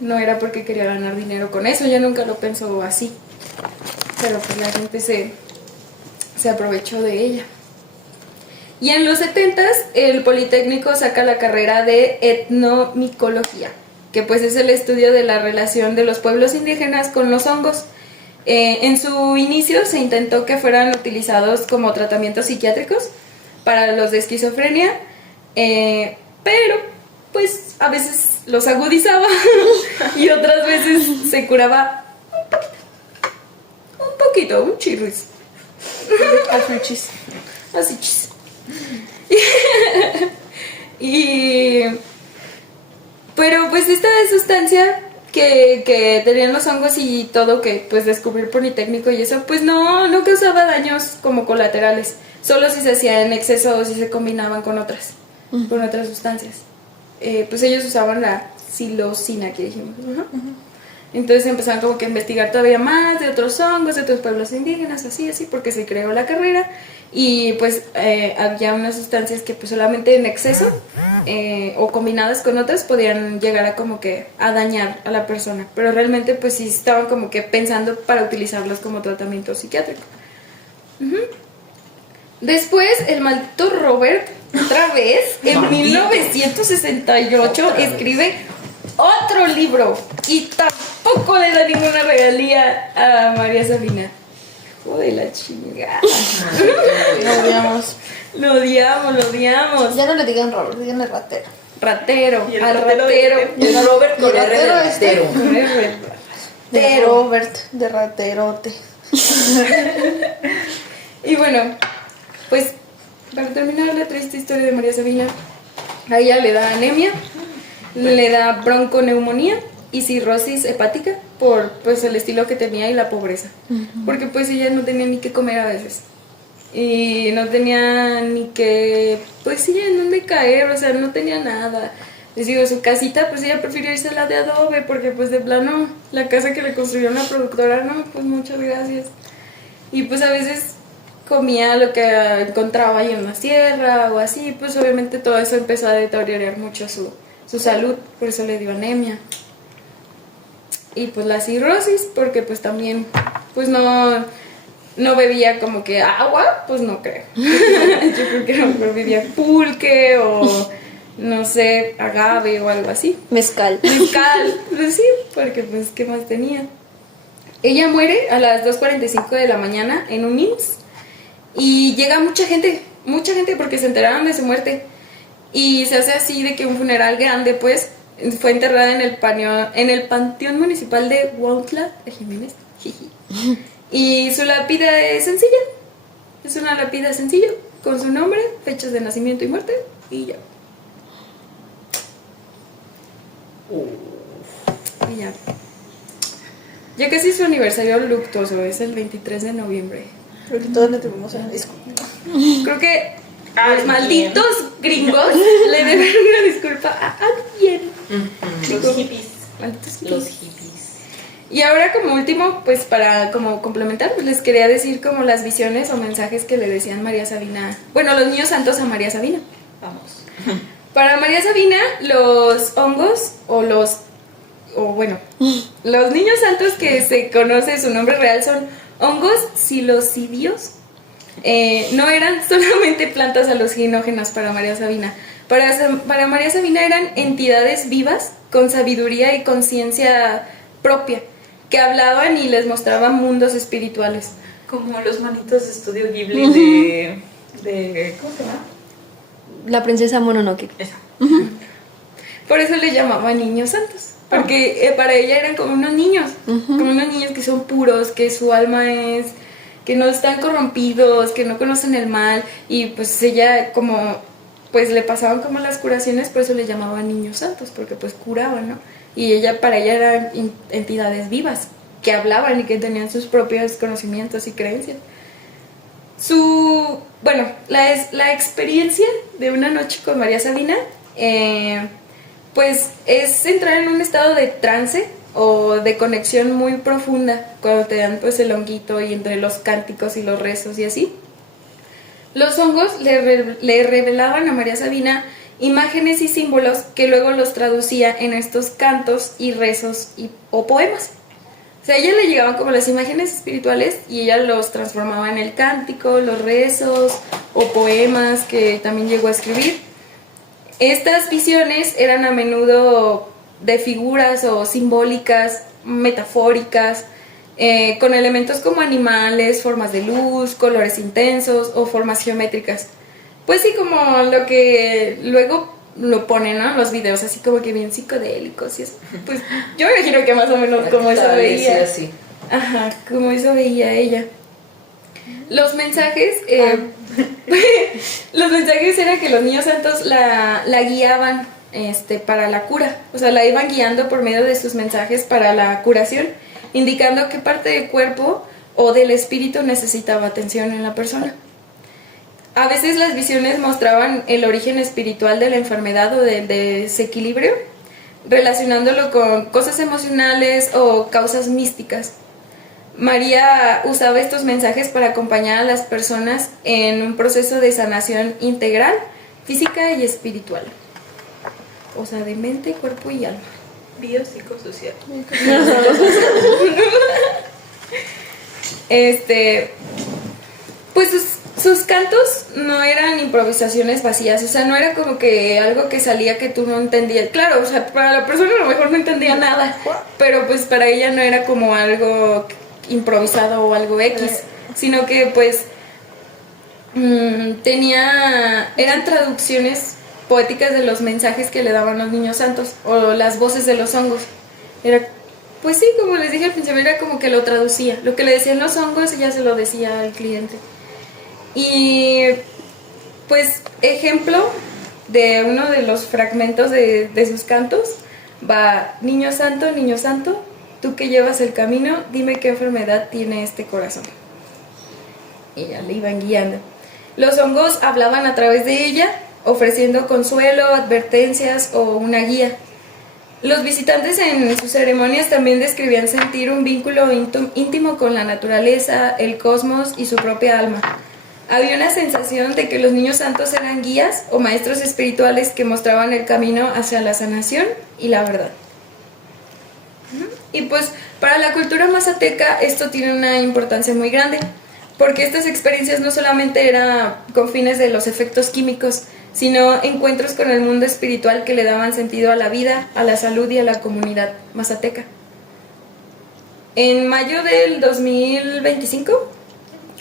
No era porque quería ganar dinero con eso. Ella nunca lo pensó así. Pero pues la gente se aprovechó de ella. Y en los 70s el Politécnico saca la carrera de etnomicología, que pues es el estudio de la relación de los pueblos indígenas con los hongos. En su inicio se intentó que fueran utilizados como tratamientos psiquiátricos para los de esquizofrenia, pero pues a veces los agudizaba y otras veces se curaba un poquito, un chirris. Así chis. Pero pues esta sustancia que tenían los hongos y todo que pues descubrió el Politécnico y eso, pues no causaba daños como colaterales, solo si se hacía en exceso o si se combinaban con otras sustancias. Pues ellos usaban la psilocina que dijimos. Entonces empezaron como que a investigar todavía más de otros hongos, de otros pueblos indígenas, así, porque se creó la carrera y pues había unas sustancias que pues solamente en exceso o combinadas con otras podían llegar a como que a dañar a la persona, pero realmente pues sí estaban como que pensando para utilizarlos como tratamiento psiquiátrico. Después el maldito Robert, otra vez, en 1968 escribe otro libro y tampoco le da ninguna regalía a María Sabina. Joder, la chingada. Lo odiamos. Lo odiamos. Ya no le digan Robert, díganle ratero. Ratero, Y el al ratero ratero. El Robert con Y el R de ratero ratero. De Robert, de raterote. Y bueno, pues para terminar la triste historia de María Sabina, a ella le da anemia, le da bronconeumonía y cirrosis hepática por pues el estilo que tenía y la pobreza. Porque pues ella no tenía ni qué comer a veces. Y no tenía ni que, pues sí, en dónde caer, o sea, no tenía nada. Les digo, su casita, pues ella prefirió irse a la de adobe, porque pues de plano, la casa que le construyó la productora, no, pues muchas gracias. Y pues a veces comía lo que encontraba ahí en la sierra o así, pues obviamente todo eso empezó a deteriorar mucho su salud, por eso le dio anemia. Y pues la cirrosis, porque pues también, pues no bebía como que agua, pues no creo. Yo creo que a lo mejor bebía pulque o no sé, agave o algo así. Mezcal. Pues sí, porque pues ¿qué más tenía? Ella muere a las 2:45 de la mañana en un IMSS y llega mucha gente porque se enteraron de su muerte y se hace así de que un funeral grande, pues fue enterrada en el panteón municipal de Huautla de Jiménez. Y su lápida es sencilla, es una lápida sencilla con su nombre, fechas de nacimiento y muerte y ya. Y ya. Ya casi su aniversario luctuoso, es el 23 de noviembre. Porque todos le tuvimos una disculpa. Creo que Alguien. los malditos gringos le deben una disculpa a alguien. Los hippies. Malditos Los hippies. hippies. Y ahora como último, pues para como complementar, pues les quería decir como las visiones o mensajes que le decían María Sabina, bueno, los niños santos a María Sabina. Vamos. Para María Sabina, los hongos los niños santos que se conoce su nombre real son hongos psilocidios. No eran solamente plantas alucinógenas para María Sabina. Para María Sabina eran entidades vivas con sabiduría y conciencia propia que hablaban y les mostraban mundos espirituales. Como los manitos de Estudio Ghibli de ¿cómo se llama? La princesa Mononoke. Esa. Por eso le llamaban niños santos. Porque para ella eran como unos niños que son puros, que su alma es, que no están corrompidos, que no conocen el mal. Y pues ella como, pues le pasaban como las curaciones, por eso le llamaban niños santos, porque pues curaban, ¿no? Y para ella eran entidades vivas, que hablaban y que tenían sus propios conocimientos y creencias. La experiencia de una noche con María Sabina, pues es entrar en un estado de trance o de conexión muy profunda cuando te dan pues el honguito y entre los cánticos y los rezos y así. Los hongos le revelaban a María Sabina imágenes y símbolos que luego los traducía en estos cantos y rezos o poemas. O sea, a ella le llegaban como las imágenes espirituales y ella los transformaba en el cántico, los rezos o poemas que también llegó a escribir. Estas visiones eran a menudo de figuras o simbólicas, metafóricas, con elementos como animales, formas de luz, colores intensos o formas geométricas. Pues sí, como lo que luego lo ponen, ¿no? Los videos así como que bien psicodélicos y eso. Pues yo me imagino que más o menos como eso veía. Así. Ajá, como eso veía ella. Los mensajes, los mensajes eran que los niños santos la guiaban para la cura. O sea, la iban guiando por medio de sus mensajes para la curación, indicando qué parte del cuerpo o del espíritu necesitaba atención en la persona. A veces las visiones mostraban el origen espiritual de la enfermedad o del desequilibrio, relacionándolo con cosas emocionales o causas místicas. María usaba estos mensajes para acompañar a las personas en un proceso de sanación integral, física y espiritual. O sea, de mente, cuerpo y alma. Biopsicosocial. Pues sus cantos no eran improvisaciones vacías, o sea, no era como que algo que salía que tú no entendías. Claro, o sea, para la persona a lo mejor no entendía nada, pero pues para ella no era como algo improvisado o algo X, sino que pues eran traducciones poéticas de los mensajes que le daban los niños santos o las voces de los hongos. Era, pues sí, como les dije al principio, era como que lo traducía. Lo que le decían los hongos, ella se lo decía al cliente. Y pues ejemplo de uno de los fragmentos de sus cantos va: niño santo, tú que llevas el camino, dime qué enfermedad tiene este corazón. Y ya le iban guiando. Los hongos hablaban a través de ella, ofreciendo consuelo, advertencias o una guía. Los visitantes en sus ceremonias también describían sentir un vínculo íntimo con la naturaleza, el cosmos y su propia alma. Había una sensación de que los niños santos eran guías o maestros espirituales que mostraban el camino hacia la sanación y la verdad. Y pues para la cultura mazateca esto tiene una importancia muy grande, porque estas experiencias no solamente eran con fines de los efectos químicos, sino encuentros con el mundo espiritual que le daban sentido a la vida, a la salud y a la comunidad mazateca. En mayo del 2025,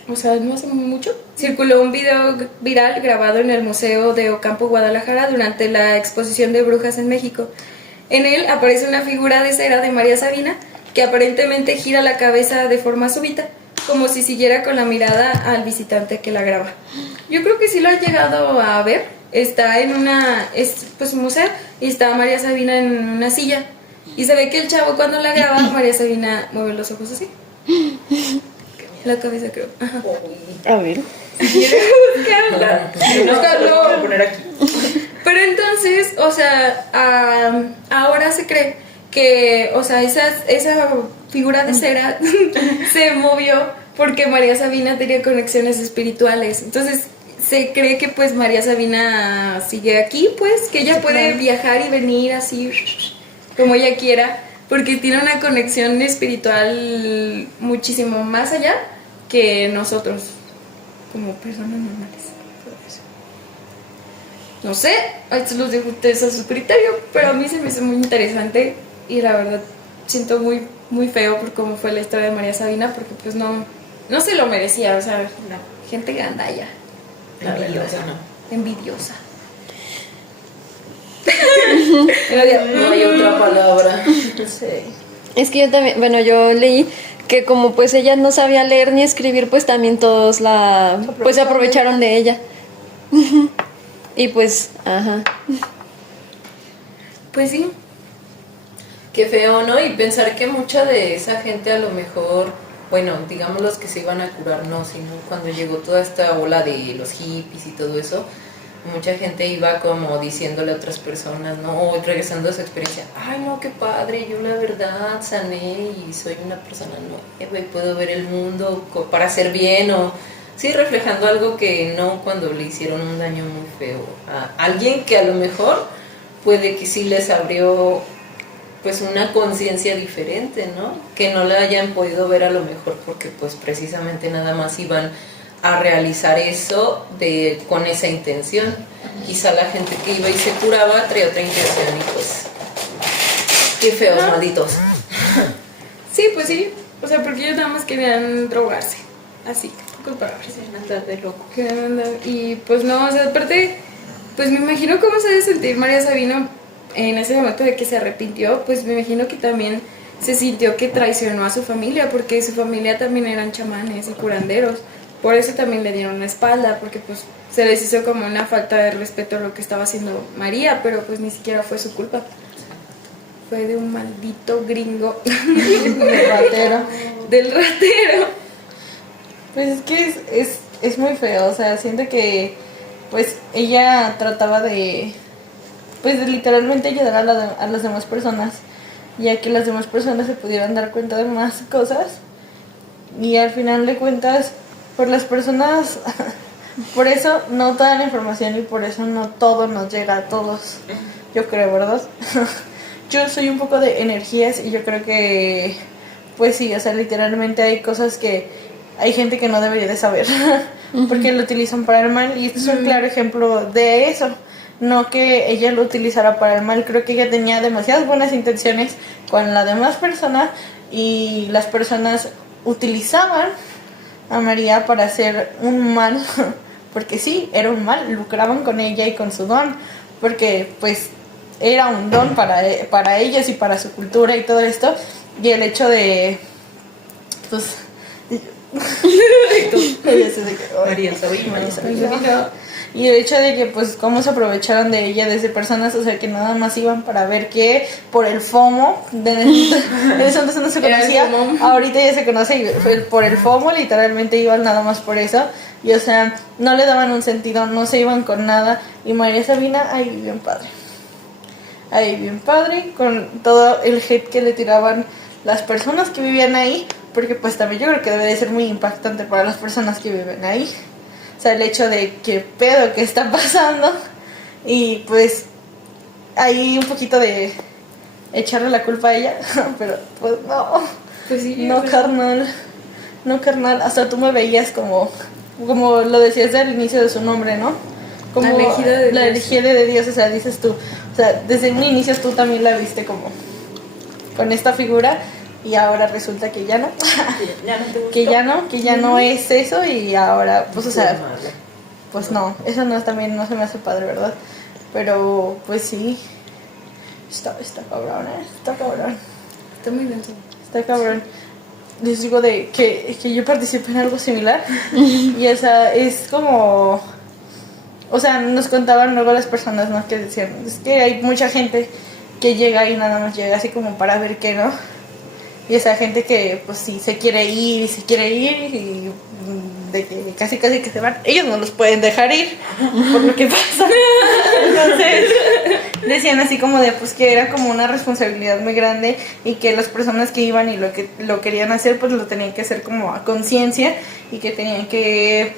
o sea, no hace mucho, circuló un video viral grabado en el Museo de Ocampo, Guadalajara, durante la exposición de brujas en México. En él aparece una figura de cera de María Sabina que aparentemente gira la cabeza de forma súbita, como si siguiera con la mirada al visitante que la graba. Yo creo que sí lo han llegado a ver. Está en un museo y está María Sabina en una silla. Y se ve que el chavo cuando la graba, María Sabina mueve los ojos así. La cabeza, creo. Ajá. A ver. Lo voy a poner aquí. Pero entonces, o sea, ahora se cree que, o sea, esa figura de cera se movió porque María Sabina tenía conexiones espirituales. Entonces, se cree que pues María Sabina sigue aquí, pues, que ella puede viajar y venir así como ella quiera, porque tiene una conexión espiritual muchísimo más allá que nosotros como personas normales. No sé, esto los dejo ustedes a su criterio, pero a mí se me hizo muy interesante y la verdad siento muy, muy feo por cómo fue la historia de María Sabina, porque pues no se lo merecía, o sea, gente gandalla. Envidiosa, ¿no? Envidiosa. No hay otra palabra. Sí. Es que yo también, bueno, yo leí que como pues ella no sabía leer ni escribir, pues también todos pues se aprovecharon de ella. Y pues, ajá. Pues sí. Qué feo, ¿no? Y pensar que mucha de esa gente a lo mejor, bueno, digamos los que se iban a curar, no, sino cuando llegó toda esta ola de los hippies y todo eso, mucha gente iba como diciéndole a otras personas, ¿no? O regresando a su experiencia, ay, no, qué padre, yo la verdad sané y soy una persona nueva y puedo ver el mundo para hacer bien, o sí, reflejando algo que no, cuando le hicieron un daño muy feo a alguien que a lo mejor puede que sí les abrió pues una conciencia diferente, ¿no? Que no la hayan podido ver a lo mejor porque pues precisamente nada más iban a realizar eso con esa intención. Quizá la gente que iba y se curaba traía otra intención y pues qué feos, malditos. Sí, pues sí. O sea, porque ellos nada más querían drogarse. Así, pocas palabras. Andar de loco. Y pues no, o sea, aparte, pues me imagino cómo se debe sentir María Sabina en ese momento de que se arrepintió. Pues me imagino que también se sintió que traicionó a su familia, porque su familia también eran chamanes y curanderos. por eso también le dieron la espalda, porque pues se les hizo como una falta de respeto a lo que estaba haciendo María, pero pues ni siquiera fue su culpa. Fue de un maldito gringo. Ratero. Del ratero. Pues es que es muy feo, o sea, siento que pues ella trataba de pues de literalmente ayudar a las demás personas, ya que las demás personas se pudieran dar cuenta de más cosas y al final de cuentas por las personas por eso no toda la información y por eso no todo nos llega a todos, yo creo, ¿verdad? Yo soy un poco de energías y yo creo que pues sí, o sea, literalmente hay cosas que hay gente que no debería de saber porque lo utilizan para el mal y este es un claro ejemplo de eso. No que ella lo utilizara para el mal, creo que ella tenía demasiadas buenas intenciones con la demás persona y las personas utilizaban a María para hacer un mal, porque sí, era un mal, lucraban con ella y con su don, porque pues era un don para ellos y para su cultura y todo esto, y el hecho de pues María Sabina. y el hecho de que pues cómo se aprovecharon de ella desde personas, o sea, que nada más iban para ver que por el FOMO, en eso entonces no se conocía, ahorita ya se conoce y por el FOMO literalmente iban nada más por eso, y o sea, no le daban un sentido, no se iban con nada, y María Sabina ahí bien padre, con todo el hate que le tiraban las personas que vivían ahí, porque pues también yo creo que debe de ser muy impactante para las personas que viven ahí. O sea, el hecho de qué pedo que está pasando y pues hay un poquito de echarle la culpa a ella, pero pues no, Pues sí, no carnal, hasta tú me veías como lo decías al inicio de su nombre, ¿no? Como La elegida de la Dios. elegida de Dios, o sea, dices tú, o sea, desde un inicio tú también la viste como con esta figura y ahora resulta que ya no. Ya no te gustó. que ya no es eso y ahora, pues o sea, pues no, eso no también no se me hace padre, ¿verdad? Pero pues sí, está cabrón, está cabrón, Está muy denso. está cabrón. Les digo de que yo participé en algo similar y o sea, es como, o sea, nos contaban luego las personas, ¿no? Que decían, es que hay mucha gente que llega y nada más llega así como para ver qué, ¿no? Y esa gente que pues sí se quiere ir y de que casi que se van, ellos no los pueden dejar ir por lo que pasa. Entonces decían así como de pues que era como una responsabilidad muy grande y que las personas que iban y lo querían hacer pues lo tenían que hacer como a conciencia y que tenían que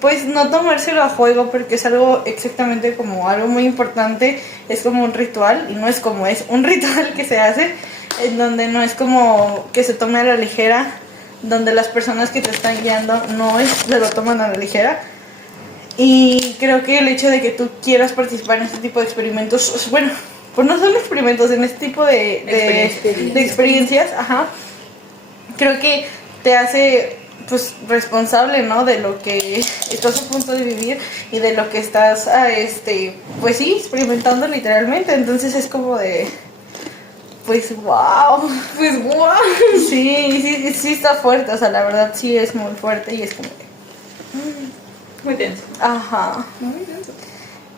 pues no tomárselo a juego porque es algo exactamente como algo muy importante, es como un ritual y no es como es un ritual que se hace en donde no es como que se tome a la ligera, donde las personas que te están guiando se lo toman a la ligera. Y creo que el hecho de que tú quieras participar en este tipo de experimentos, bueno, pues no son experimentos, en este tipo de experiencias, ajá, creo que te hace pues responsable, ¿no? De lo que estás a punto de vivir y de lo que estás, pues sí, experimentando literalmente. Entonces es como de, pues wow, Pues wow. sí está fuerte, o sea, la verdad sí es muy fuerte y es como de, Muy tenso. ajá.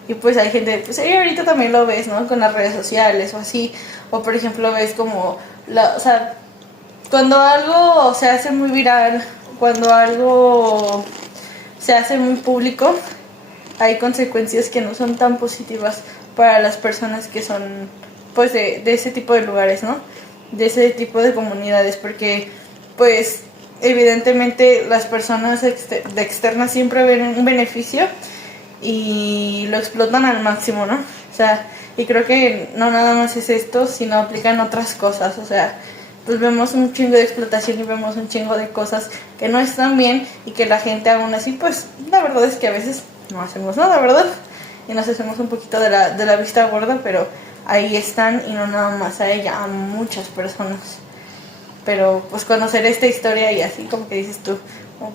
Y pues hay gente, pues ahorita también lo ves, ¿no? Con las redes sociales o así, o por ejemplo ves como, o sea, cuando algo se hace muy viral, cuando algo se hace muy público, hay consecuencias que no son tan positivas para las personas que son pues de ese tipo de lugares, ¿no? De ese tipo de comunidades, porque pues evidentemente las personas externas siempre ven un beneficio y lo explotan al máximo, ¿no? O sea, y creo que no nada más es esto, sino aplican otras cosas, o sea, pues vemos un chingo de explotación y vemos un chingo de cosas que no están bien y que la gente aún así, pues la verdad es que a veces no hacemos nada, ¿verdad? Y nos hacemos un poquito de la vista gorda, pero ahí están y no nada más a ella, a muchas personas. Pero pues conocer esta historia y así como que dices tú,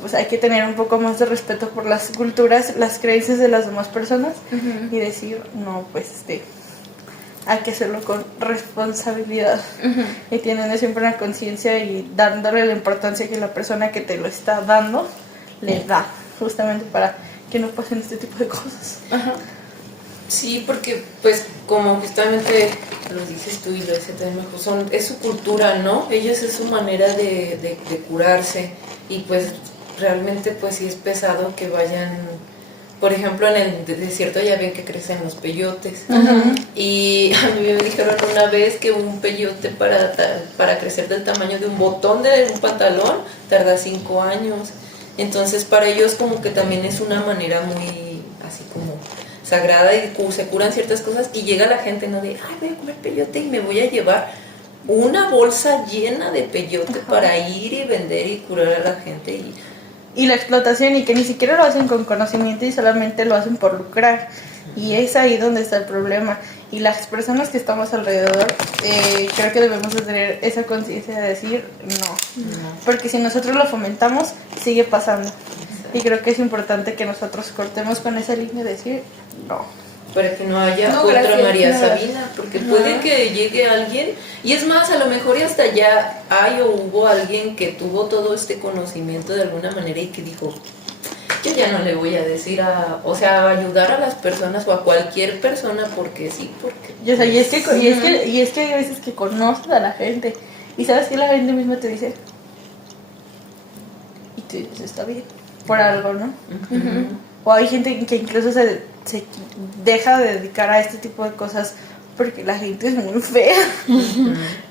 pues hay que tener un poco más de respeto por las culturas, las creencias de las demás personas y decir, no, pues hay que hacerlo con responsabilidad y teniendo siempre una conciencia y dándole la importancia que la persona que te lo está dando les da, justamente para que no pasen este tipo de cosas. Ajá. Sí, porque pues como justamente lo dices tú y lo dice también Majo, es su cultura, ¿no? Ellos es su manera de curarse y pues realmente pues sí es pesado que vayan, por ejemplo en el desierto ya ven que crecen los peyotes. Y a mí me dijeron una vez que un peyote para crecer del tamaño de un botón de un pantalón tarda 5 años. Entonces para ellos como que también es una manera muy así como sagrada y se curan ciertas cosas y llega la gente no de, ay, voy a comer peyote y me voy a llevar una bolsa llena de peyote para ir y vender y curar a la gente. Y la explotación, y que ni siquiera lo hacen con conocimiento y solamente lo hacen por lucrar. Y es ahí donde está el problema. Y las personas que estamos alrededor, creo que debemos de tener esa conciencia de decir no. Porque si nosotros lo fomentamos, sigue pasando. Y creo que es importante que nosotros cortemos con esa línea de decir no. Para que no haya No, otra gracias, María no. Sabina, porque puede que llegue alguien, y es más, a lo mejor y hasta ya hay o hubo alguien que tuvo todo este conocimiento de alguna manera y que dijo, yo ya no le voy a decir o sea, ayudar a las personas o a cualquier persona porque sí, porque... Y, o sea, y es que hay veces que conoces a la gente y sabes que la gente misma te dice y tú dices, está bien, por algo, ¿no? O hay gente que incluso se deja de dedicar a este tipo de cosas porque la gente es muy fea.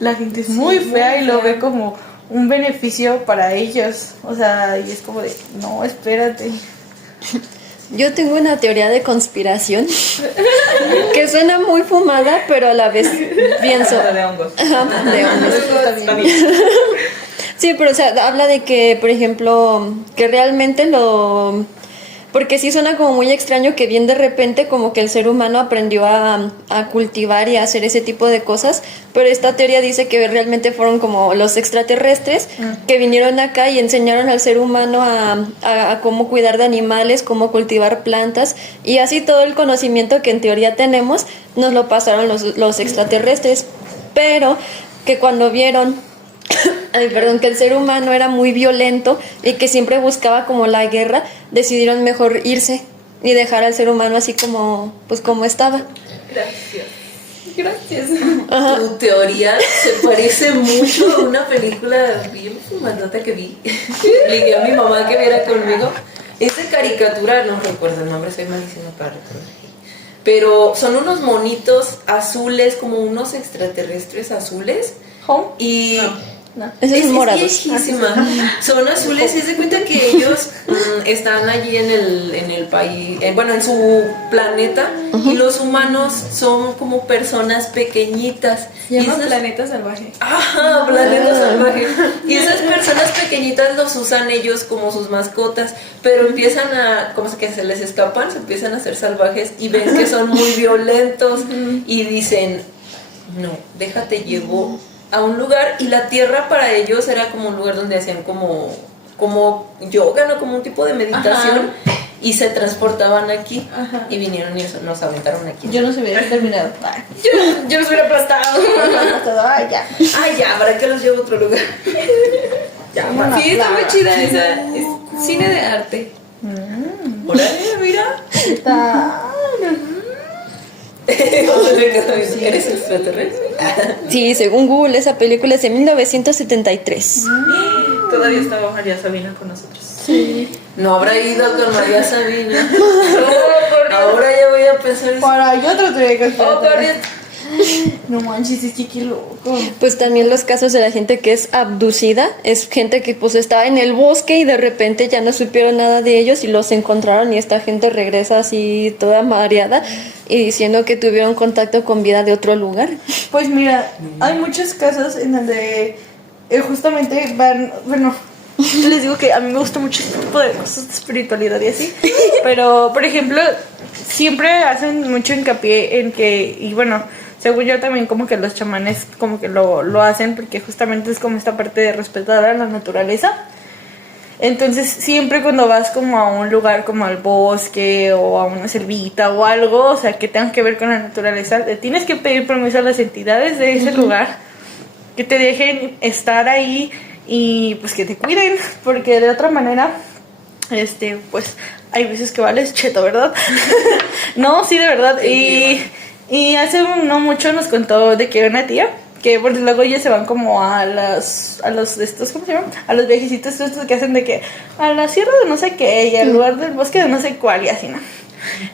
La gente es muy fea y lo ve como un beneficio para ellos. O sea, y es como de, no, espérate. Yo tengo una teoría de conspiración que suena muy fumada, pero a la vez pienso... De hongos. Ajá, de hongos. Está bien. Sí, pero o sea, habla de que, por ejemplo, que realmente lo... Porque sí suena como muy extraño que bien de repente como que el ser humano aprendió a cultivar y a hacer ese tipo de cosas, pero esta teoría dice que realmente fueron como los extraterrestres que vinieron acá y enseñaron al ser humano a cómo cuidar de animales, cómo cultivar plantas, y así todo el conocimiento que en teoría tenemos nos lo pasaron los extraterrestres, pero que cuando vieron que el ser humano era muy violento y que siempre buscaba como la guerra, decidieron mejor irse y dejar al ser humano así como, pues como estaba. Gracias. Ajá. Tu teoría se parece mucho a una película bien fumandota que vi. Le dije a mi mamá que viera conmigo. Es de caricatura, no recuerdo el nombre, soy malísima para recordar. Pero son unos monitos azules, como unos extraterrestres azules. ¿Home? Y No. Esos es morados. viejísima. Son azules y se cuenta que ellos están allí en el país, bueno, en su planeta, y los humanos son como personas pequeñitas. Se Y llama esas- Planeta Salvaje. Ajá, planeta salvaje. Y esas personas pequeñitas los usan ellos como sus mascotas, pero empiezan como que se les escapan, se empiezan a ser salvajes y ven que son muy violentos y dicen, no, déjate, llevo a un lugar, y la tierra para ellos era como un lugar donde hacían como yoga, ¿no? Como un tipo de meditación. Y se transportaban aquí. Y vinieron y nos aventaron aquí. Yo no se hubiera terminado. Yo los hubiera aplastado. Ay, ya. Ay, ya, ¿para qué los llevo a otro lugar? Ya, Una Sí, está muy plaga. chida esa. Es cine de arte. órale, mira. Está... ¿Eres extraterrestre? Sí, según Google, esa película es de 1973. Todavía estaba María Sabina con nosotros. No habrá ido con María Sabina. Ahora ya voy a pensar eso. Para yo traté de Oh, corriente. No manches, es que qué loco. Pues también los casos de la gente que es abducida, es gente que pues estaba en el bosque y de repente ya no supieron nada de ellos y los encontraron, y esta gente regresa así toda mareada y diciendo que tuvieron contacto con vida de otro lugar. Pues mira, hay muchos casos en donde justamente van, bueno, les digo que a mí me gusta mucho este tipo de cosas de espiritualidad y así, pero por ejemplo, siempre hacen mucho hincapié en que, y bueno, según yo también como que los chamanes como que lo hacen porque justamente es como esta parte de respetar a la naturaleza. Entonces siempre cuando vas como a un lugar como al bosque o a una selvita o algo, o sea, que tenga que ver con la naturaleza, le tienes que pedir permiso a las entidades de ese lugar que te dejen estar ahí y pues que te cuiden, porque de otra manera pues hay veces que vales cheto, ¿verdad? No, sí, de verdad. Y hace no mucho nos contó de que una tía, que porque luego ellos se van como a los de estos, ¿cómo se llaman? A los viajecitos estos que hacen de que a la sierra de no sé qué y al lugar del bosque de no sé cuál y así, ¿no?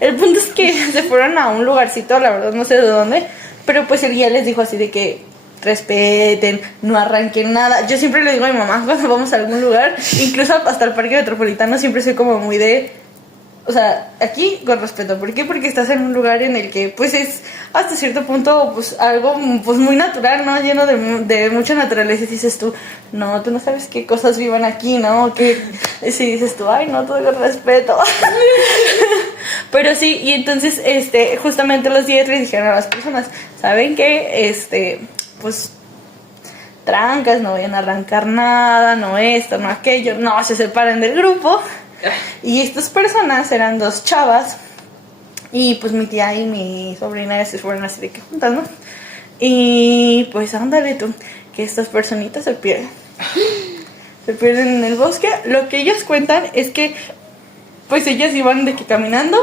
El punto es que se fueron a un lugarcito, la verdad no sé de dónde, pero pues el guía les dijo así de que respeten, no arranquen nada. Yo siempre le digo a mi mamá cuando vamos a algún lugar, incluso hasta el parque metropolitano, siempre soy como muy de, o sea, aquí con respeto. ¿Por qué? Porque estás en un lugar en el que pues es hasta cierto punto pues algo pues muy natural, ¿no? Lleno de mucha naturaleza y dices tú, no, tú no sabes qué cosas vivan aquí, ¿no? Que si dices tú, ay, no, todo con respeto. Pero sí, y entonces justamente los guías le dijeron a las personas, ¿saben qué? Pues trancas, no vayan a arrancar nada, no esto, no aquello, no se separen del grupo. Y estas personas eran 2 chavas y pues mi tía y mi sobrina ya se fueron así de que juntas, ¿no? Y pues ándale tú, que estas personitas se pierden en el bosque. Lo que ellas cuentan es que pues ellas iban de que caminando,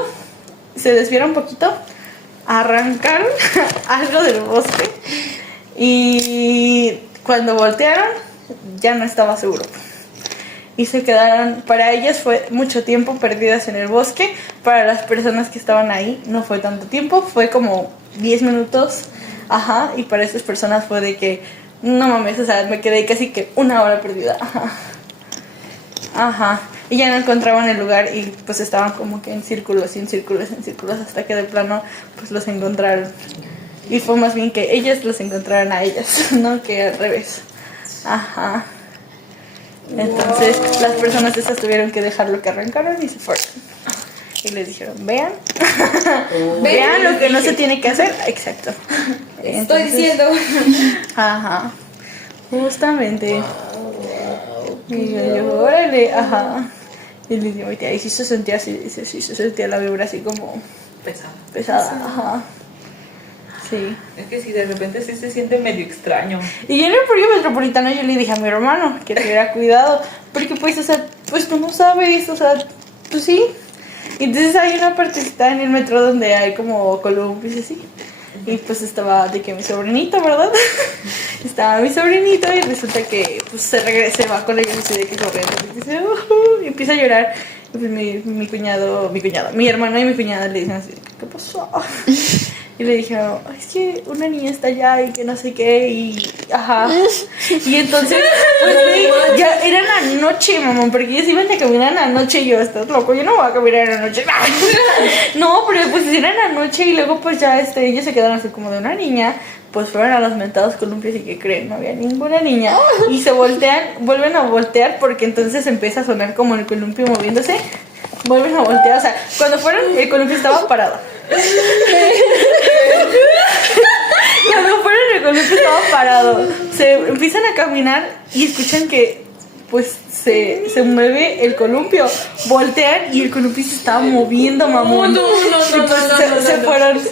se desviaron un poquito, arrancaron algo del bosque y cuando voltearon ya no estaba su grupo. Y se quedaron, para ellas fue mucho tiempo perdidas en el bosque, para las personas que estaban ahí no fue tanto tiempo, fue como 10 minutos, ajá, y para esas personas fue de que, no mames, o sea, me quedé casi que 1 hora perdida, ajá, y ya no encontraban el lugar y pues estaban como que en círculos y en círculos, en círculos, hasta que de plano pues los encontraron, y fue más bien que ellas los encontraran a ellas, no que al revés, ajá. Entonces las personas esas tuvieron que dejar lo que arrancaron y se fueron. Y les dijeron, vean, vean lo que no se tiene que hacer. Exacto. Estoy diciendo. Ajá. Justamente. Y yo, órale, ajá. Y le digo, y sí se sentía así, dice, sí se sentía la vibra así como pesada, ajá. Sí. Es que si de repente sí se siente medio extraño. Y yo en el parque metropolitano yo le dije a mi hermano que tuviera cuidado, porque pues, o sea, pues tú no sabes, o sea, pues sí. Y entonces hay una partecita en el metro donde hay como columpios y así. Y pues estaba de que mi sobrinito, ¿verdad? Estaba mi sobrinito y resulta que pues se va con ellos y de que corriendo y dice, y empieza a llorar. Y pues mi hermano y mi cuñada le dicen así, ¿qué pasó? Y le dijeron, es que una niña está allá y que no sé qué, y ajá. Y entonces, pues ya era la noche, mamá, porque ellos iban a caminar en la noche y yo, estás loco, yo no voy a caminar en la noche. No, pero pues era en la noche y luego pues ya ellos se quedaron así como de una niña, pues fueron a los mentados columpios y que creen, no había ninguna niña. Y se vuelven a voltear porque entonces empieza a sonar como el columpio moviéndose. Vuelven a voltear, o sea, cuando fueron el columpio estaba parado. Cuando fueron el columpio estaba parado. Se empiezan a caminar y escuchan que pues se mueve el columpio. Voltean y el columpio se estaba moviendo, mamón. Se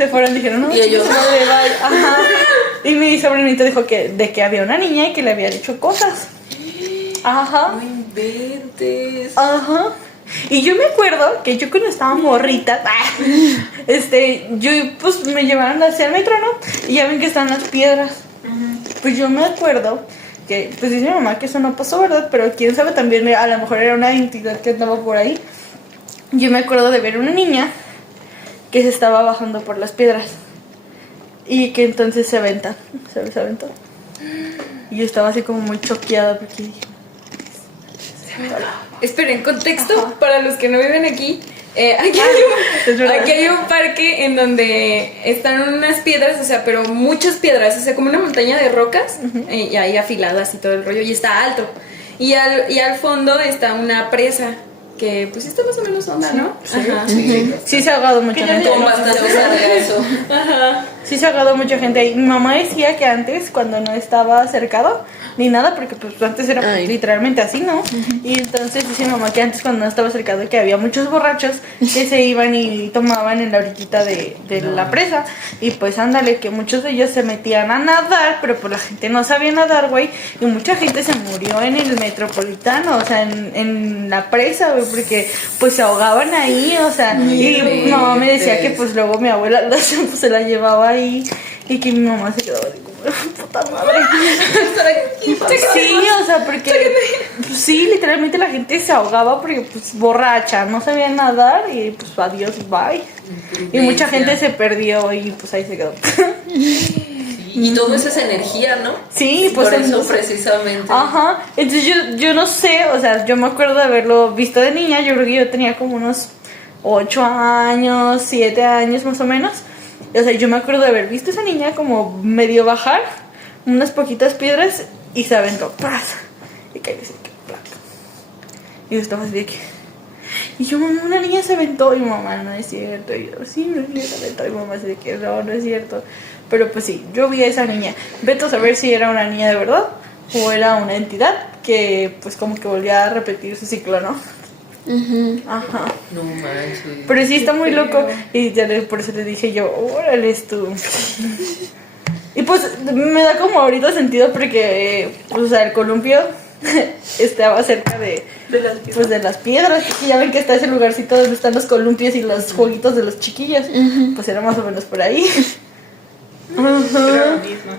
fueron, dijeron, no, y ellos, ajá. Y mi sobrinito dijo de que había una niña y que le había hecho cosas. Ajá. No inventes. Ajá. Y yo me acuerdo que yo cuando estaba morrita, yo pues me llevaron hacia el metro, ¿no? Y ya ven que están las piedras. Pues yo me acuerdo que, pues dice mi mamá que eso no pasó, ¿verdad? Pero quién sabe, también a lo mejor era una entidad que andaba por ahí. Yo me acuerdo de ver una niña que se estaba bajando por las piedras y que entonces se aventó. Y yo estaba así como muy choqueada porque dije, Esperen, contexto para los que no viven aquí. Aquí hay un parque en donde están unas piedras, o sea, pero muchas piedras, o sea, como una montaña de rocas, y ahí afiladas y todo el rollo, y está alto. Y al fondo está una presa, que pues está más o menos honda, ¿no? Sí. Ajá. Sí, se ha ahogado mucha gente. Con bastante de eso. Ajá. sí se ha ahogado mucha gente ahí. Mi mamá decía que antes, cuando no estaba cercado ni nada, porque pues antes era Ay. literalmente así, ¿no? Y entonces dice mi mamá que antes, cuando no estaba cercado, que había muchos borrachos que se iban y tomaban en la orillita de la presa. Y pues ándale, que muchos de ellos se metían a nadar, pero pues la gente no sabía nadar, güey. Y mucha gente se murió en el Metropolitano, o sea, en la presa, güey, porque pues se ahogaban ahí, o sea. Y mi mamá me decía que pues luego mi abuela pues, se la llevaba ahí y que mi mamá se quedaba así como, puta madre. Sí, o sea, porque pues, sí, literalmente la gente se ahogaba porque pues borracha, no sabía nadar y pues adiós, bye. Y mucha gente se perdió y pues ahí se quedó. Y todo eso es energía, ¿no? Sí, pues Por eso entonces- precisamente. Ajá, entonces yo no sé, o sea, yo me acuerdo de haberlo visto de niña, yo creo que yo tenía como unos 8 años, 7 años más o menos. O sea, yo me acuerdo de haber visto a esa niña como medio bajar unas poquitas piedras y se aventó, ¡pras! Y cayó así que ¡plac! Y yo estaba así de que... Y yo, mamá, una niña se aventó. Y mamá, no es cierto. Y yo, sí, una niña se aventó. Y mamá así de que no, no es cierto. Pero pues sí, yo vi a esa niña. Vete a saber si era una niña de verdad o era una entidad que pues como que volvía a repetir su ciclo, ¿no? Ajá. No manches. Pero sí está muy loco. Y ya por eso le dije yo, órale tú. Y pues me da como ahorita sentido porque, pues, o sea, el columpio estaba cerca de las piedras. Y ya ven que está ese lugarcito donde están los columpios y los jueguitos de los chiquillos. Pues era más o menos por ahí. Pero lo mismo.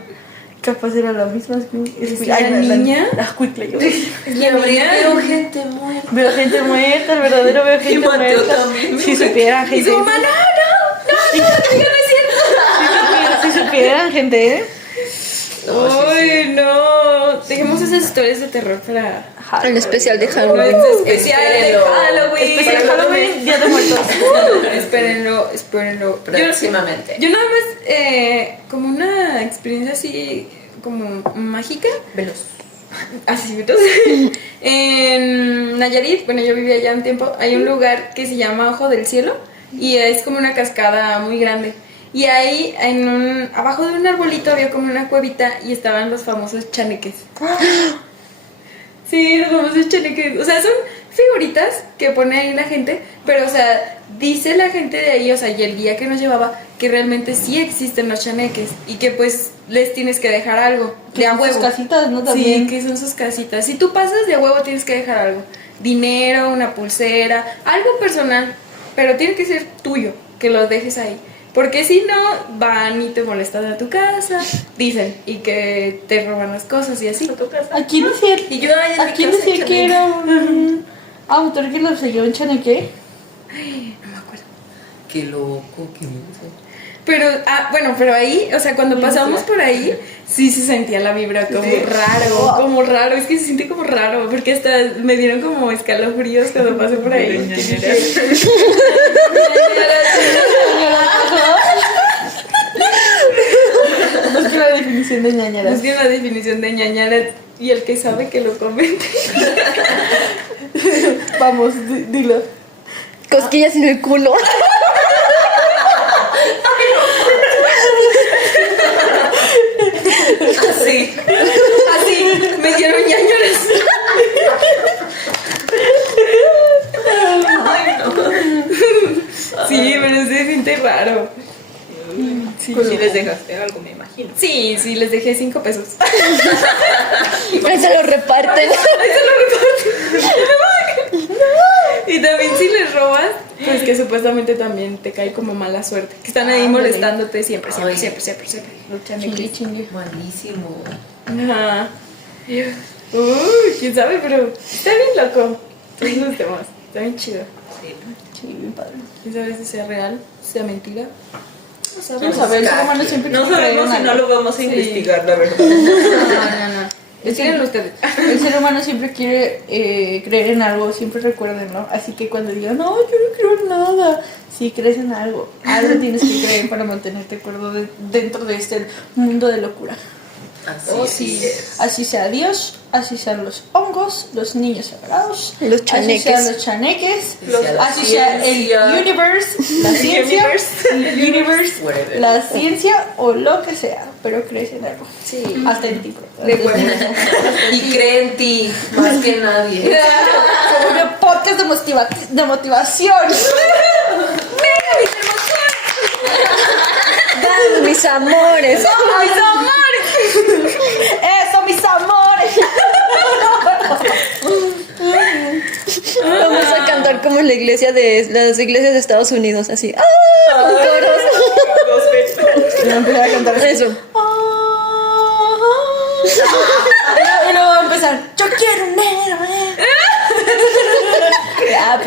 Capaz era la misma. ¿Es la niña? La cuicle, yo. Y habría veo gente muerta. Veo gente muerta, el verdadero veo gente Mateo muerta. también. Si supieran Y gente. su mamá, Si supieran gente, ¿eh? ¡Ay, no! Dejemos esas historias de terror para El especial de Halloween. nuestro especial de Espérenlo. Halloween. Especial Halloween, Día de Muertos. Espérenlo. Próximamente. Yo nada más, como una experiencia así, como mágica. Veloz. Así, entonces, en Nayarit, bueno, yo vivía allá un tiempo, hay un lugar que se llama Ojo del Cielo y es como una cascada muy grande. Y ahí, abajo de un arbolito había como una cuevita y estaban los famosos chaneques. Sí, los famosos chaneques. O sea, son figuritas que pone ahí la gente, pero, o sea, dice la gente de ahí, o sea, y el guía que nos llevaba, que realmente sí existen los chaneques y que pues les tienes que dejar algo de a Sus huevo. casitas, ¿no? Sí, También. que son sus casitas. Si tú pasas de a huevo tienes que dejar algo. Dinero, una pulsera, algo personal, pero tiene que ser tuyo, que lo dejes ahí. Porque si no, van y te molestan a tu casa, dicen, y que te roban las cosas y así. A tu casa. ¿A quién decía, Y yo ay, en mi ¿a quién casa decía que chaneque. era un autor que lo selló en chaneque? No me acuerdo. Qué loco, qué menso. Pero, bueno, pero ahí, o sea, cuando pasamos por ahí, sí se sentía la vibra como raro, es que se siente como raro, porque hasta me dieron como escalofríos cuando pasé por ahí. Busque la definición de ñañaras. Busquen la definición de ñañara y el que sabe que lo comente. Vamos, dilo. Cosquillas en el culo. Así. Así, me dieron ñañaras. Ay, no. Sí, pero se siente raro. Sí, Pues si les dejaste algo, me imagino. sí, les dejé 5 pesos. Ahí se lo reparten. Y también si les robas, pues que supuestamente también te cae como mala suerte. Que están ahí molestándote siempre. Ay. Luchan Chingue, chingue. Malísimo. Ajá. Uy, quién sabe, pero está bien loco. Todos los temas. Está bien chido. Sí. Sí, bien padre. ¿Quién sabe si sea real, sea mentira? No Vamos a ver, el ser humano siempre No quiere creer sabemos en si no algo. lo vamos a investigar, la verdad. No. Decídenlo ustedes. El ser humano siempre quiere creer en algo, siempre recuérdenlo. Así que cuando digan, no, yo no creo en nada, si crees en algo, algo tienes que creer para mantenerte cuerdo dentro de este mundo de locura. Así es. Así sea Dios, así sean los hongos, los niños sagrados, Los así chaneques. sean los chaneques, La así sea el ciencia. universe, la ciencia, el universe, Whatever. la ciencia o lo que sea, pero crees en algo. Sí. Hasta en ti, bro. De acuerdo. Y cree en ti más que nadie. Como un podcast de motivación. Mis amores. ¡Mis amores! ¡Eso, mis amores! Vamos a cantar como en la iglesia de las iglesias de Estados Unidos, así. ¡Ah! Con coros. Y me empezar a cantar así. Eso. Y luego va a empezar. Yo quiero un héroe.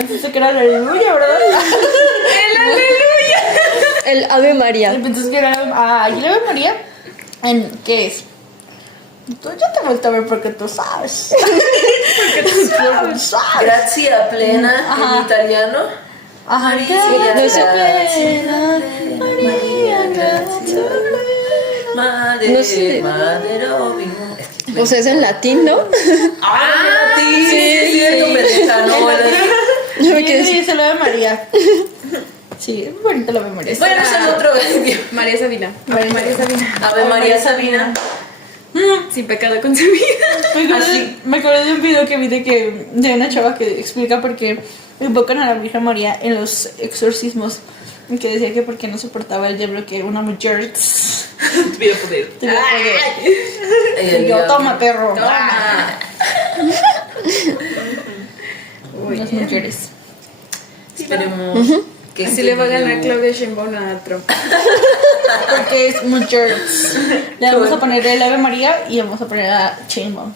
Pensé que era la aleluya, ¿verdad? El Ave María. Pensé que era. ¿Y la Ave María? ¿Qué es? Tú ya te vuelto a ver porque tú sabes. Porque tú sabes. Gracia plena Ajá. en italiano. Ajá, María, gracias gracia plena, María, gracias Madre, No sé. madre, Pues es en latín, ¿no? Ah, sí, sí, tu pendeja, no, No me quedé Sí, así. se lo Ave María. Sí, es muy bonito la Ave María. Bueno, es el otro video. María Sabina. María Sabina. Ave María Sabina. Sin pecado concebida. Me acordé de un video que vi de una chava que explica por qué invocan a la Virgen María en los exorcismos. Que decía que porque no soportaba el diablo que una mujer Tuviera poder. tuviera poder. Y yo, toma, perro. Toma. Las mujeres. Esperemos que Así este le va a ganar video- Claudia Sheinbaum a Trump. Porque es mujeres. Le vamos a poner el Ave María y vamos a poner a Chainbaum.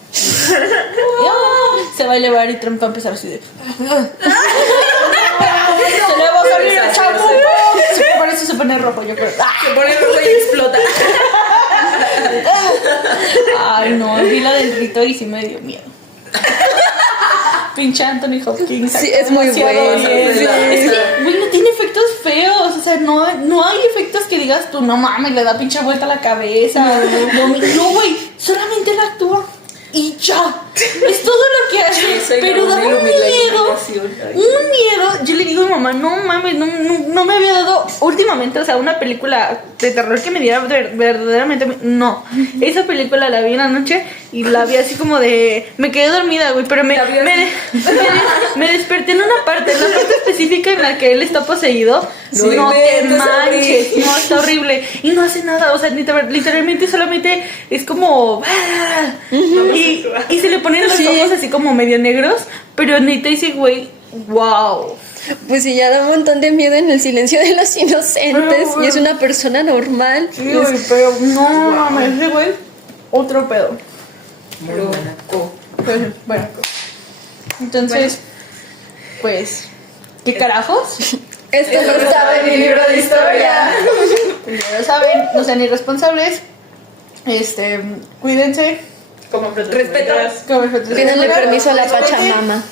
Se va a elevar y Trump va a empezar así de. Se le va a salir el chamuco. Por eso se pone rojo, yo creo. Se pone rojo y explota. Ay, no, vi la del rito y sí me dio miedo. Pinche Anthony Hopkins. Sí, es muy demasiado bueno. bien. Sí. Es que, güey, no tiene efectos feos. O sea, no hay efectos que digas tú, no mames, le da pinche vuelta a la cabeza. No, güey, solamente él actúa. Y ya, es todo lo que hace, Soy pero la da un ilumi- la miedo, iluminación. Ay. un miedo. Yo le digo a mi mamá, no mames, no me había dado últimamente, o sea, una película de terror que me diera verdaderamente, no. Esa película la vi en la noche y la vi así como de, me quedé dormida, güey, pero me desperté en una parte específica en la que él está poseído. No No te inventes, manches, horrible. no, está horrible. Y no hace nada, o sea, literalmente solamente es como. Y se le ponen los ojos así como medio negros, pero neta dice, güey, wow. Pues sí, ya da un montón de miedo en El silencio de los inocentes. Y es una persona normal. Sí, güey, pero no mames, ese güey, otro pedo. Muy buena. Pues, bueno, entonces, pues, ¿qué carajos? Esto no estaba en mi libro de historia. Pues ya lo saben, no sean irresponsables. Cuídense. Como Respeto. Pídanle permiso a la Pachamama.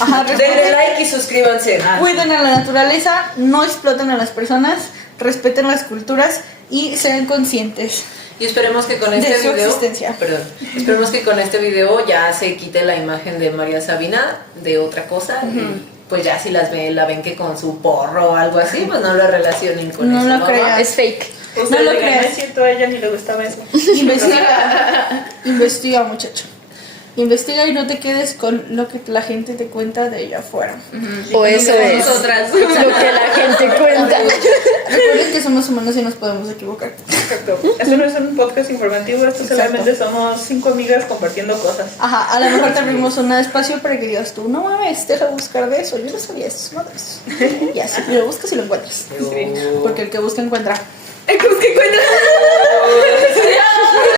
Ajá, Denle respeten. like y suscríbanse. Cuiden a la naturaleza, no exploten a las personas, respeten las culturas y sean conscientes. Y esperemos que con De este su video, existencia. perdón, esperemos que con este video ya se quite la imagen de María Sabina de otra cosa. Y pues ya si la ven que con su porro o algo así, pues no lo relacionen con No eso. lo ¿no? crean. Es fake. No lo No creas. es cierto, a ella ni le gustaba eso. Investiga, muchacho. Investiga y no te quedes con lo que la gente te cuenta de allá afuera. O eso es Nosotras. lo que la gente cuenta. Recuerden que somos humanos y nos podemos equivocar. Exacto. Esto no es un podcast informativo, esto solamente somos 5 amigas compartiendo cosas. Ajá, a lo mejor te abrimos un espacio para que digas tú, no mames, deja de buscar de eso, yo no sabía eso, madres. Y así, y lo buscas y lo encuentras. Porque el que busca encuentra. Es que encuentra.